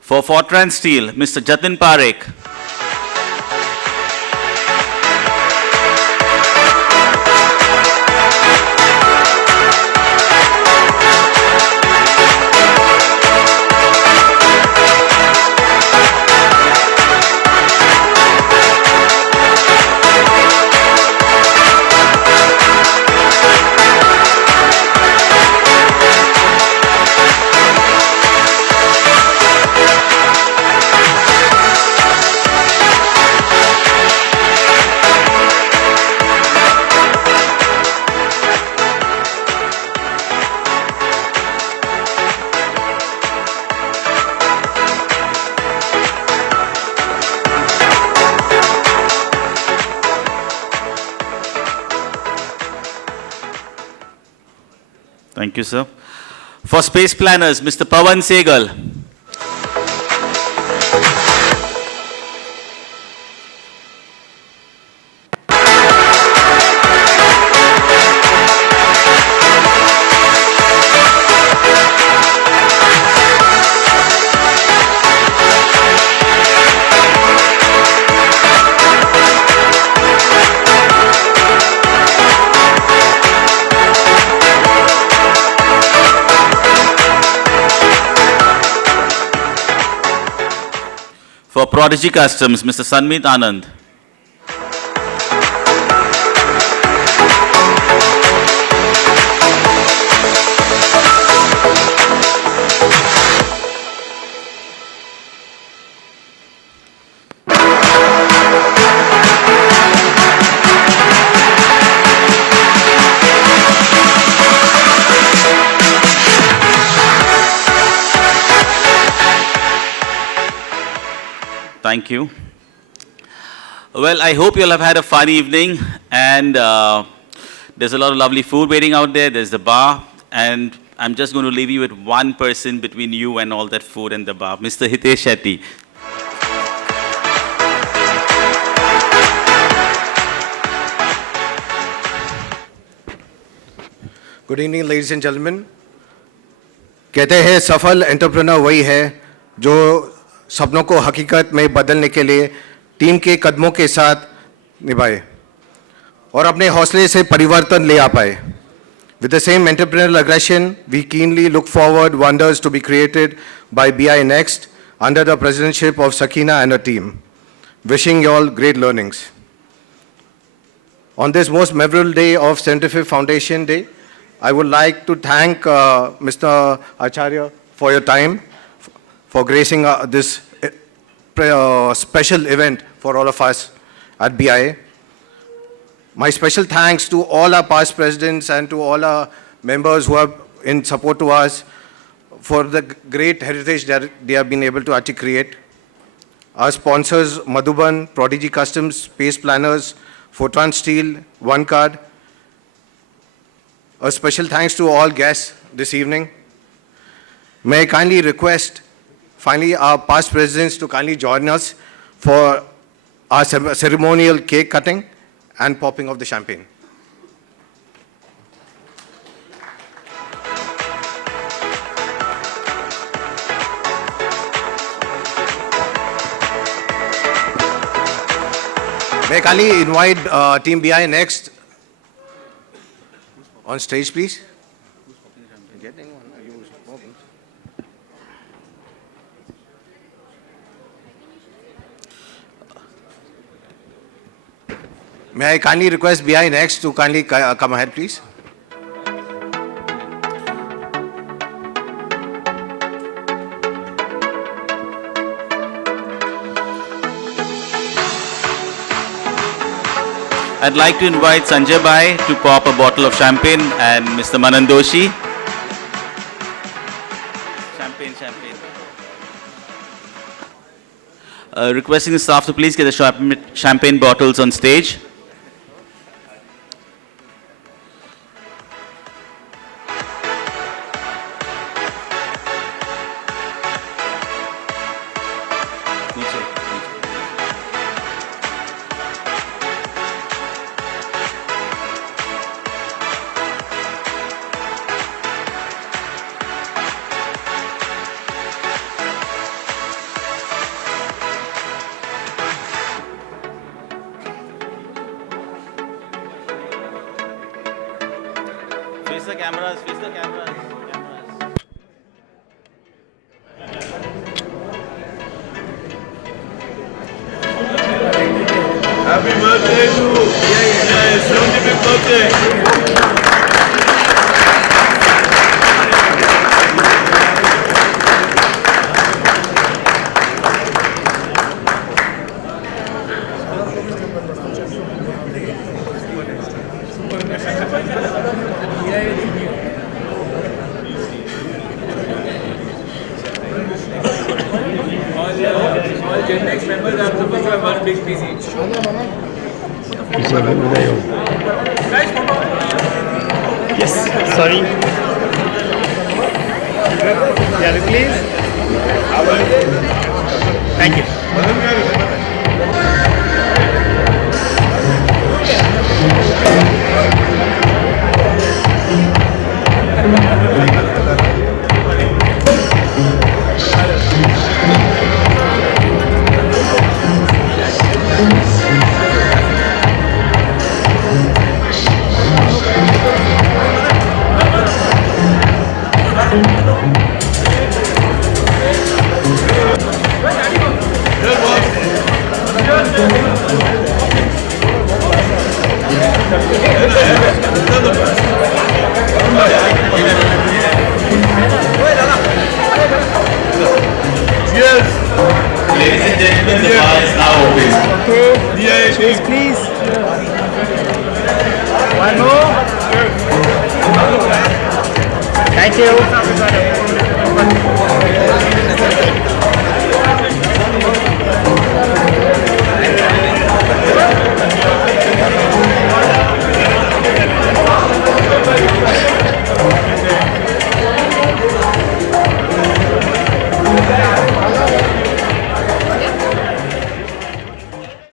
For Fortran Steel, Mr. Jatin Parekh. Thank you, sir. For Space Planners, Mr. Pawan Segal. For Prodigy Customs, Mr. Sanmeet Anand. Thank you. Well, I hope you'll have had a fun evening, and there's a lot of lovely food waiting out there. There's the bar, and I'm just going to leave you with one person between you and all that food and the bar, Mr. Hitesh Shetty. Good evening, ladies and gentlemen. कहते हैं सफल entrepreneur वही है जो सपनों को हकीकत में बदलने के लिए टीम के कदमों के साथ निभाए और अपने हौसले से परिवर्तन ले आ पाए. With the same entrepreneurial aggression, we keenly look forward wonders to be created by BI Next under the presidency of Sakina and her team. Wishing you all great learnings. On this most memorable day of 75th Foundation Day, I would like to thank Mr. Acharya for your time, for gracing this special event for all of us at BIA. My special thanks to all our past presidents and to all our members who have in support to us for the great heritage that they have been able to actually create. Our sponsors, Madhuban, Prodigy Customs, Space Planners, Fortran Steel, One Card. A special thanks to all guests this evening. May I kindly request, finally, our past presidents to kindly join us for our ceremonial cake cutting and popping of the champagne. May I kindly invite Team BI next on stage, please. May I kindly request BI next to kindly come ahead, please. I'd like to invite Sanjay Bhai to pop a bottle of champagne and Mr. Manan Doshi. Champagne. Requesting the staff to please get the champagne bottles on stage. Face the cameras. Happy birthday to 75th birthday. All Gen X members are supposed to have one big piece each. Yes, sorry. Yeah, please. Thank you. Cheers! Ladies and gentlemen, the bar is now open. Okay, please. One more. Thank you.